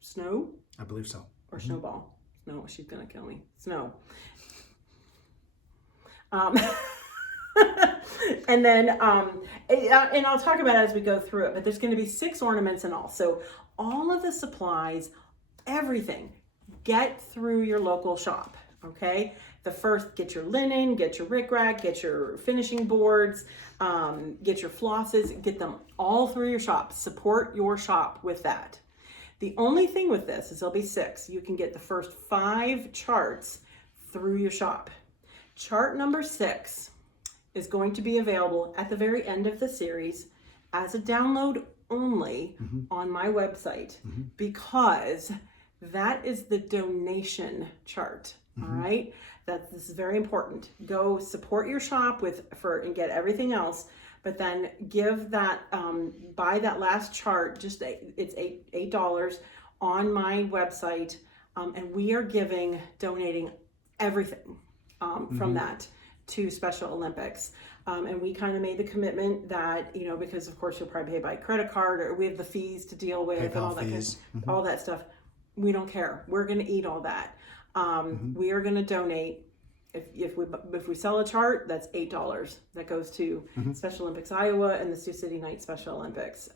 Snow? I believe so. Or Snowball. No, she's gonna kill me. Snow. And then, and I'll talk about it as we go through it, but there's going to be 6 ornaments in all. So all of the supplies, everything, get through your local shop, okay? Get your linen, get your rickrack, get your finishing boards, get your flosses, get them all through your shop. Support your shop with that. The only thing with this is there'll be 6. You can get the first 5 charts through your shop. Chart number 6 is going to be available at the very end of the series as a download only on my website, because that is the donation chart. All right, this is very important. Go support your shop and get everything else, but then give that buy that last chart. It's $8 on my website, and we are donating everything from that to Special Olympics. And we kind of made the commitment that, you know, because of course you'll probably pay by credit card, or we have the fees to deal with, and all that fees. All that stuff. We don't care. We're going to eat all that. We are going to donate. If we sell a chart, that's $8 that goes to Special Olympics Iowa and the Sioux City Night Special Olympics.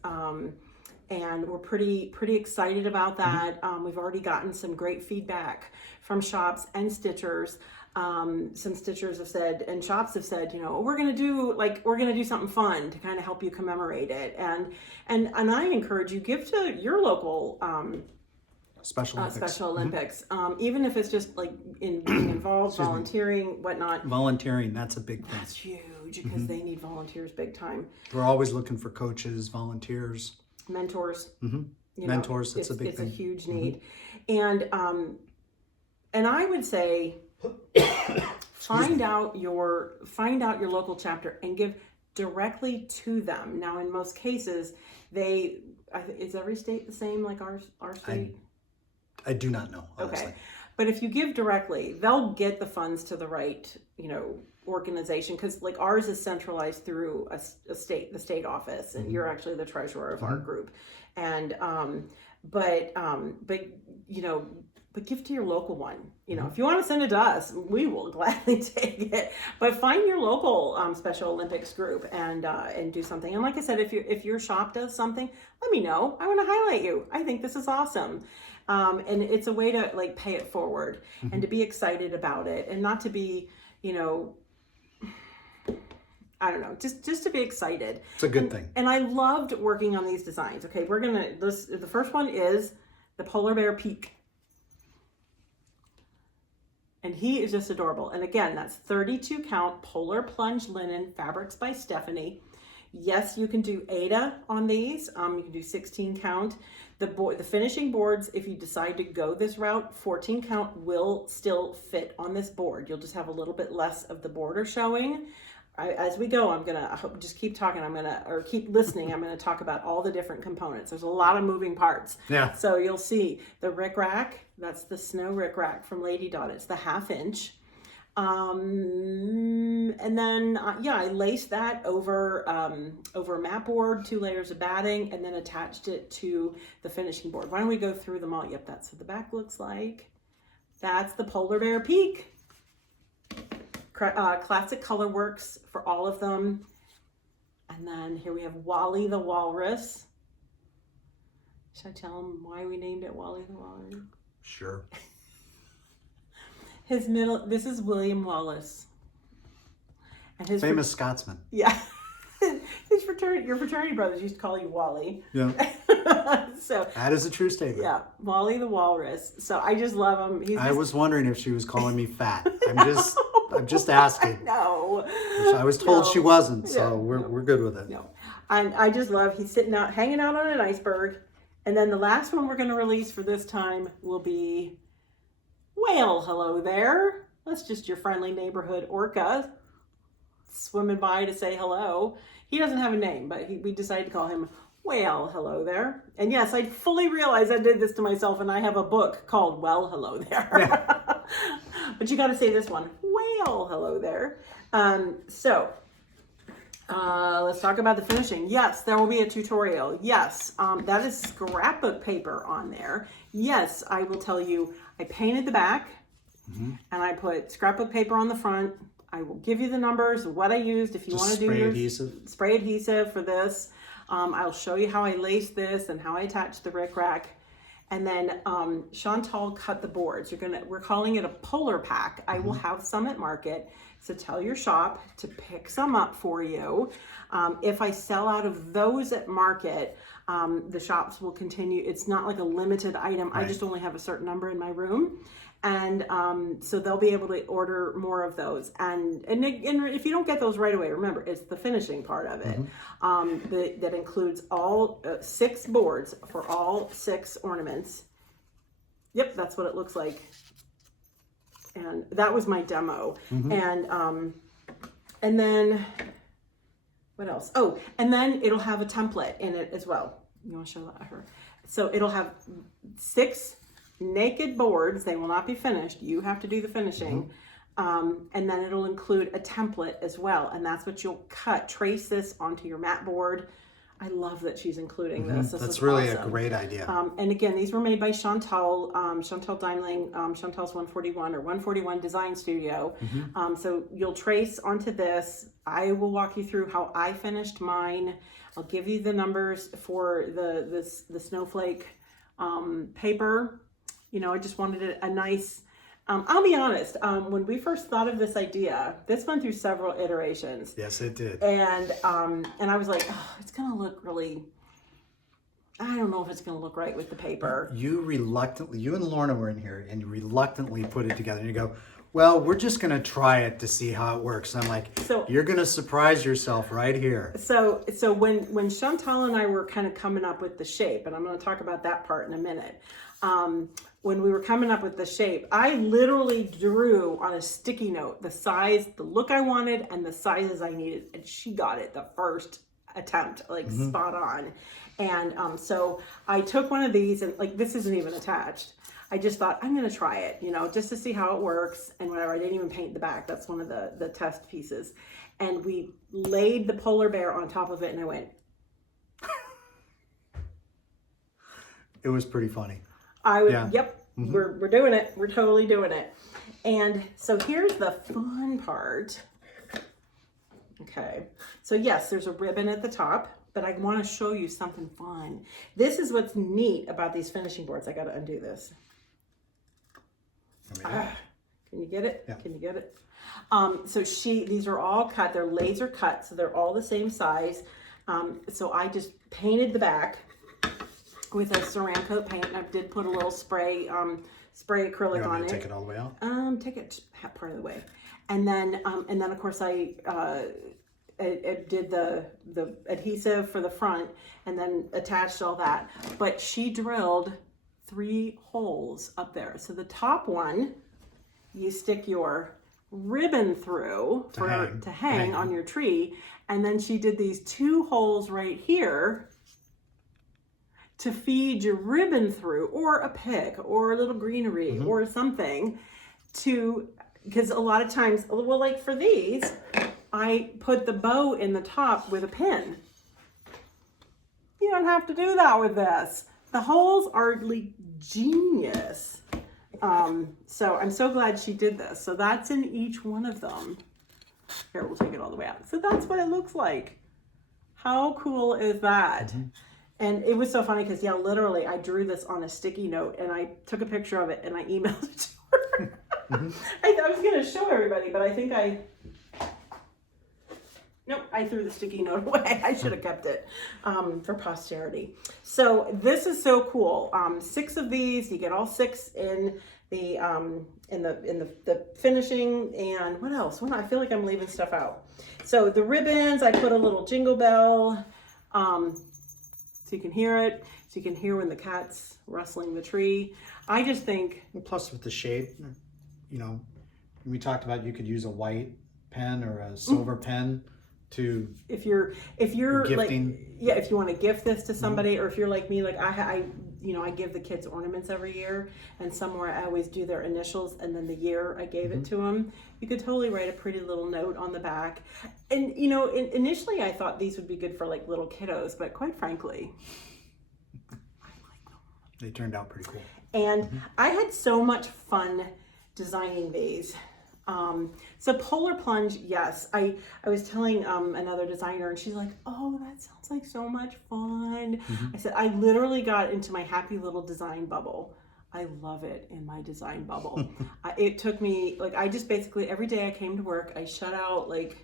And we're pretty excited about that. We've already gotten some great feedback from shops and stitchers. Some stitchers have said, and shops have said, you know, we're gonna do something fun to kind of help you commemorate it. And I encourage you, give to your local Special Olympics, even if it's just like in being involved, volunteering, whatnot. Volunteering, that's a big thing. That's huge, because they need volunteers big time. We're always looking for coaches, volunteers, mentors. Mentors, that's a big thing. It's a huge need. And I would say find out your local chapter and give directly to them. Now, in most cases, is every state the same like our state? I do not know, honestly. Okay, but if you give directly, they'll get the funds to the right, you know, organization, because like ours is centralized through the state office, and you're actually the treasurer of our group. And but you know, but give to your local one. You know, if you want to send it to us, we will gladly take it. But find your local Special Olympics group and do something. And like I said, if your shop does something, let me know. I want to highlight you. I think this is awesome. And it's a way to like pay it forward and to be excited about it, and not to be, you know, I don't know, just to be excited. It's a good thing. And I loved working on these designs. Okay, the first one is the polar bear peak. And he is just adorable. And again, that's 32 count polar plunge linen, Fabrics by Stephanie. Yes, you can do Ada on these. You can do 16 count. The finishing boards, if you decide to go this route, 14 count will still fit on this board. You'll just have a little bit less of the border showing. As we go, I hope just keep talking. Or keep listening. I'm gonna talk about all the different components. There's a lot of moving parts. Yeah. So you'll see the rickrack. That's the snow rickrack from Lady Dot. It's the 1/2 inch. And then, yeah, I laced that over a mat board, 2 layers of batting, and then attached it to the finishing board. Why don't we go through them all? Yep, that's what the back looks like. That's the polar bear peak. Classic color works for all of them. And then here we have Wally the Walrus. Should I tell him why we named it Wally the Walrus? Sure. This is William Wallace. And his famous Scotsman. Yeah. Your fraternity brothers used to call you Wally. Yeah. So that is a true statement. Yeah, Wally the Walrus. So I just love him. I was wondering if she was calling me fat. I'm just asking. No. I was told she wasn't, so we're good with it. No. And I just love, he's hanging out on an iceberg. And then the last one we're going to release for this time will be, well, hello there. That's just your friendly neighborhood orca swimming by to say hello. He doesn't have a name, but we decided to call him, well, hello there. And yes, I fully realize I did this to myself, and I have a book called Well, Hello There. Yeah. But you got to say this one, well, hello there. So let's talk about the finishing. Yes, there will be a tutorial. Yes, that is scrapbook paper on there. Yes, I will tell you, I painted the back, and I put scrapbook paper on the front. I will give you the numbers, what I used. If you want to do spray adhesive for this. I'll show you how I lace this and how I attach the rickrack. And then Chantelle cut the boards. We're calling it a polar pack. I will have some at market. So tell your shop to pick some up for you. If I sell out of those at market, the shops will continue. It's not like a limited item. Right. I just only have a certain number in my room. And so they'll be able to order more of those. And if you don't get those right away, remember, it's the finishing part of it. That includes all 6 boards for all 6 ornaments. Yep, that's what it looks like. And that was my demo. And then what else? Oh, and then it'll have a template in it as well. You want to show that her? So it'll have 6 naked boards. They will not be finished. You have to do the finishing. And then it'll include a template as well. And that's what you'll trace this onto your mat board. I love that she's including this. That's really awesome. A great idea. And again, these were made by Chantelle, Chantelle Dimling, Chantelle's 141 or 141 Design Studio. So you'll trace onto this. I will walk you through how I finished mine. I'll give you the numbers for the snowflake paper. You know, I just wanted a nice, I'll be honest, when we first thought of this idea, this went through several iterations. Yes, it did. And I was like, oh, it's going to look really, I don't know if it's going to look right with the paper. You and Lorna were in here and you reluctantly put it together and you go, well, we're just going to try it to see how it works. And I'm like, you're going to surprise yourself right here. So when Chantelle and I were kind of coming up with the shape, and I'm going to talk about that part in a minute. When we were coming up with the shape, I literally drew on a sticky note the size, the look I wanted, and the sizes I needed. And she got it the first attempt, like spot on. And so I took one of these, and like, this isn't even attached. I just thought, I'm going to try it, you know, just to see how it works and whatever. I didn't even paint the back. That's one of the test pieces. And we laid the polar bear on top of it, and I went. It was pretty funny. Yep, we're doing it. We're totally doing it. And so here's the fun part. Okay, so yes, there's a ribbon at the top, but I want to show you something fun. This is what's neat about these finishing boards. I got to undo this. Can you get it? Yeah. Can you get it? So these are all cut. They're laser cut, so they're all the same size. So I just painted the back with a ceramic coat paint. I did put a little spray acrylic on it. Take it all the way out? Take it part of the way. And then of course I did the adhesive for the front and then attached all that. But she drilled 3 holes up there. So the top one, you stick your ribbon through to hang on your tree. And then she did these 2 holes right here to feed your ribbon through, or a pick, or a little greenery, or something to because a lot of times, well, like for these, I put the bow in the top with a pin. You don't have to do that with this. The holes are like genius. So I'm so glad she did this. So that's in each one of them. Here, we'll take it all the way out. So that's what it looks like. How cool is that? Mm-hmm. And it was so funny because, yeah, literally I drew this on a sticky note and I took a picture of it and I emailed it to her. Mm-hmm. I was going to show everybody, but I think nope, I threw the sticky note away. I should have kept it for posterity. So this is so cool. 6 of these, you get all 6 in the finishing. And what else? Well, I feel like I'm leaving stuff out. So the ribbons, I put a little jingle bell, so you can hear it. So you can hear when the cat's rustling the tree. I just think. And plus with the shape, you know, we talked about you could use a white pen or a silver pen. To if you're gifting. Like, yeah, if you want to gift this to somebody, or if you're like me, like I give the kids ornaments every year, and somewhere I always do their initials and then the year I gave it to them. You could totally write a pretty little note on the back. And you know, initially I thought these would be good for like little kiddos, but quite frankly, I like them. They turned out pretty cool. And I had so much fun designing these. So polar plunge, yes. I was telling another designer, and she's like, "Oh, that sounds like so much fun." I said, "I literally got into my happy little design bubble. I love it in my design bubble." It took me, like, I just basically every day I came to work, I shut out like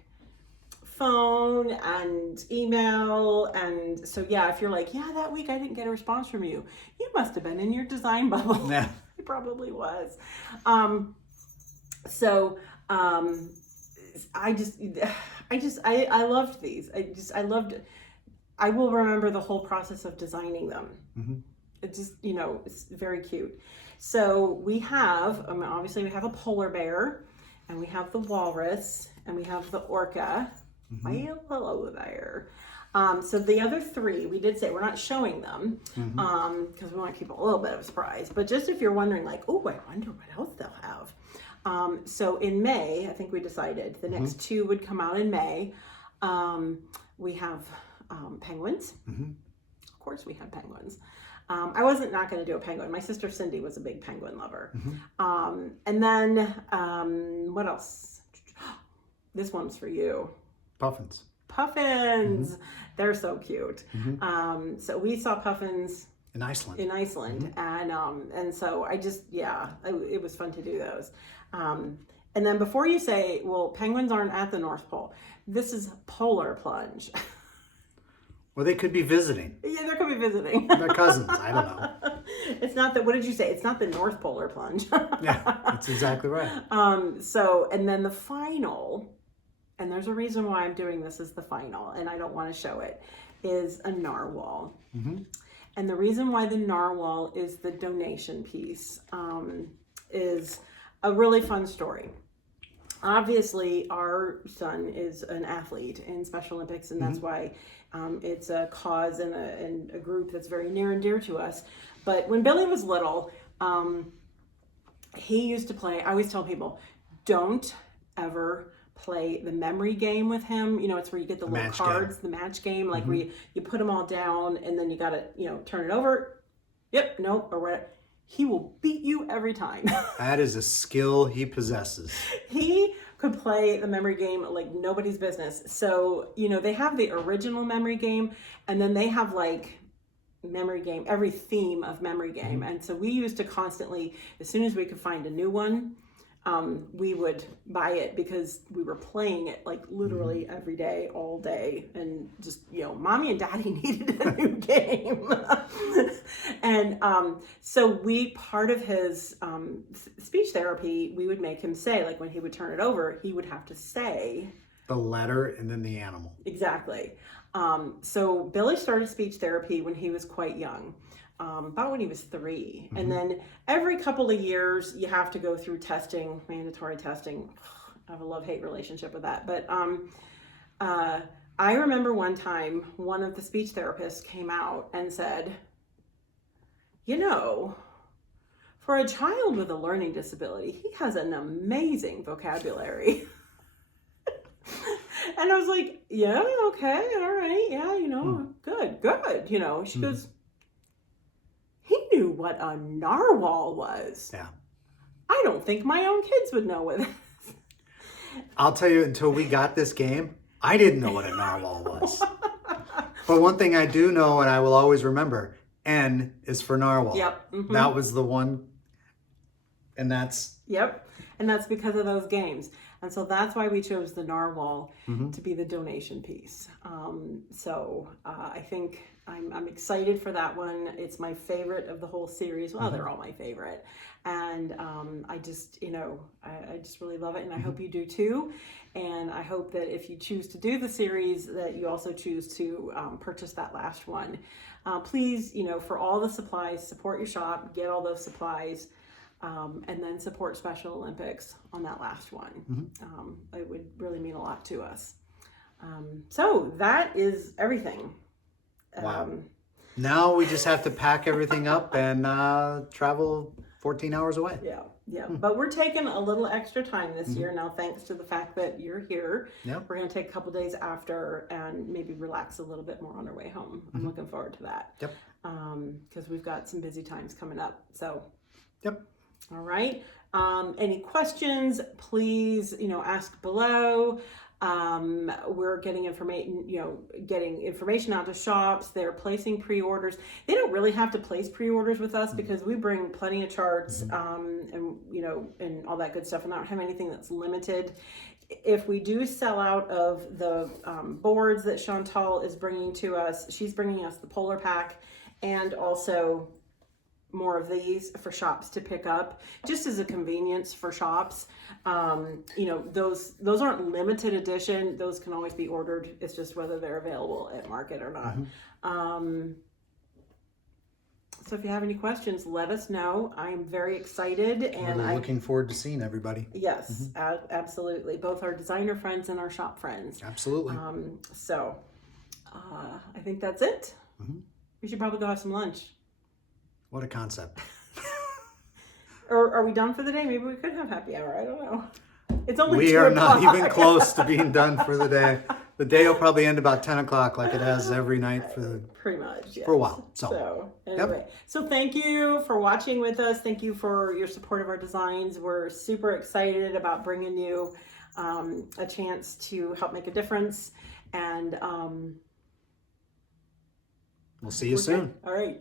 phone and email, and so yeah, if you're like, "Yeah, that week I didn't get a response from you," you must have been in your design bubble. Yeah, it probably was. So I loved these. I will remember the whole process of designing them. It just, you know, it's very cute. So we have, obviously we have a polar bear, and we have the walrus, and we have the orca. Well, hello there. So the other 3, we did say we're not showing them because we want to keep a little bit of a surprise. But just if you're wondering, like, oh, I wonder what else they'll have. So in May, I think we decided the next 2 would come out in May. We have penguins. Of course we have penguins. I wasn't not going to do a penguin. My sister Cindy was a big penguin lover. And then what else? This one's for you. Puffins. They're so cute. So we saw puffins in Iceland. And so I just, yeah, it was fun to do those. And then before you say, well, penguins aren't at the North Pole, this is polar plunge. Well, they could be visiting. Yeah, they could be visiting. They're cousins. I don't know. It's not what did you say? It's not the North Polar plunge. Yeah, that's exactly right. So, and then the final, and there's a reason why I'm doing this as the final, and I don't want to show it, is a narwhal. And the reason why the narwhal is the donation piece is a really fun story. Obviously, our son is an athlete in Special Olympics, and that's why it's a cause and a group that's very near and dear to us. But when Billy was little, he used to play. I always tell people, don't ever play the memory game with him. You know, it's where you get the little cards, the match game, like where you put them all down and then you got to, you know, turn it over. Yep, nope, or whatever. He will beat you every time. That is a skill he possesses. He could play the memory game like nobody's business. So, you know, they have the original memory game, and then they have like memory game, every theme of memory game. And so we used to constantly, as soon as we could find a new one, we would buy it because we were playing it like literally every day, all day, and just, you know, mommy and daddy needed a new game. And so part of his speech therapy, we would make him say, like when he would turn it over, he would have to say the letter and then the animal. Exactly. So Billy started speech therapy when he was quite young. About when he was 3. And then every couple of years you have to go through testing, mandatory testing. I have a love-hate relationship with that. But I remember one time one of the speech therapists came out and said, you know, for a child with a learning disability, he has an amazing vocabulary. And I was like, yeah, okay, all right, yeah, good. She goes, he knew what a narwhal was. Yeah. I don't think my own kids would know what that is. I'll tell you, until we got this game, I didn't know what a narwhal was. But one thing I do know, and I will always remember, N is for narwhal. Yep. Mm-hmm. That was the one, and that's... Yep, and that's because of those games. And so that's why we chose the narwhal to be the donation piece. I think I'm excited for that one. It's my favorite of the whole series. Well, they're all my favorite. And I just really love it. And I hope you do too. And I hope that if you choose to do the series, that you also choose to purchase that last one. Please, for all the supplies, support your shop, get all those supplies. And then support Special Olympics on that last one. It would really mean a lot to us. So that is everything. Wow. Now we just have to pack everything up and travel 14 hours away. Yeah. But we're taking a little extra time this year now, thanks to the fact that you're here. Yep. We're going to take a couple days after and maybe relax a little bit more on our way home. I'm looking forward to that. Yep. Because we've got some busy times coming up. So. Yep. All right. Any questions, please, ask below. We're getting information out to shops. They're placing pre-orders. They don't really have to place pre-orders with us because we bring plenty of charts, and all that good stuff. And I don't have anything that's limited. If we do sell out of the boards that Chantelle is bringing to us, she's bringing us the polar pack and also more of these for shops to pick up, just as a convenience for shops. Those aren't limited edition. Those can always be ordered. It's just whether they're available at market or not. So if you have any questions, let us know. I am very excited, and I'm looking forward to seeing everybody. Yes, absolutely. Both our designer friends and our shop friends. Absolutely. I think that's it. We should probably go have some lunch. What a concept. Or are we done for the day? Maybe we could have happy hour. I don't know. It's only We 2 are o'clock. not even close to being done for the day. The day will probably end about 10 o'clock like it has every night pretty much, yes. for a while. So anyway, So thank you for watching with us. Thank you for your support of our designs. We're super excited about bringing you a chance to help make a difference. And we'll see you soon. Good. All right.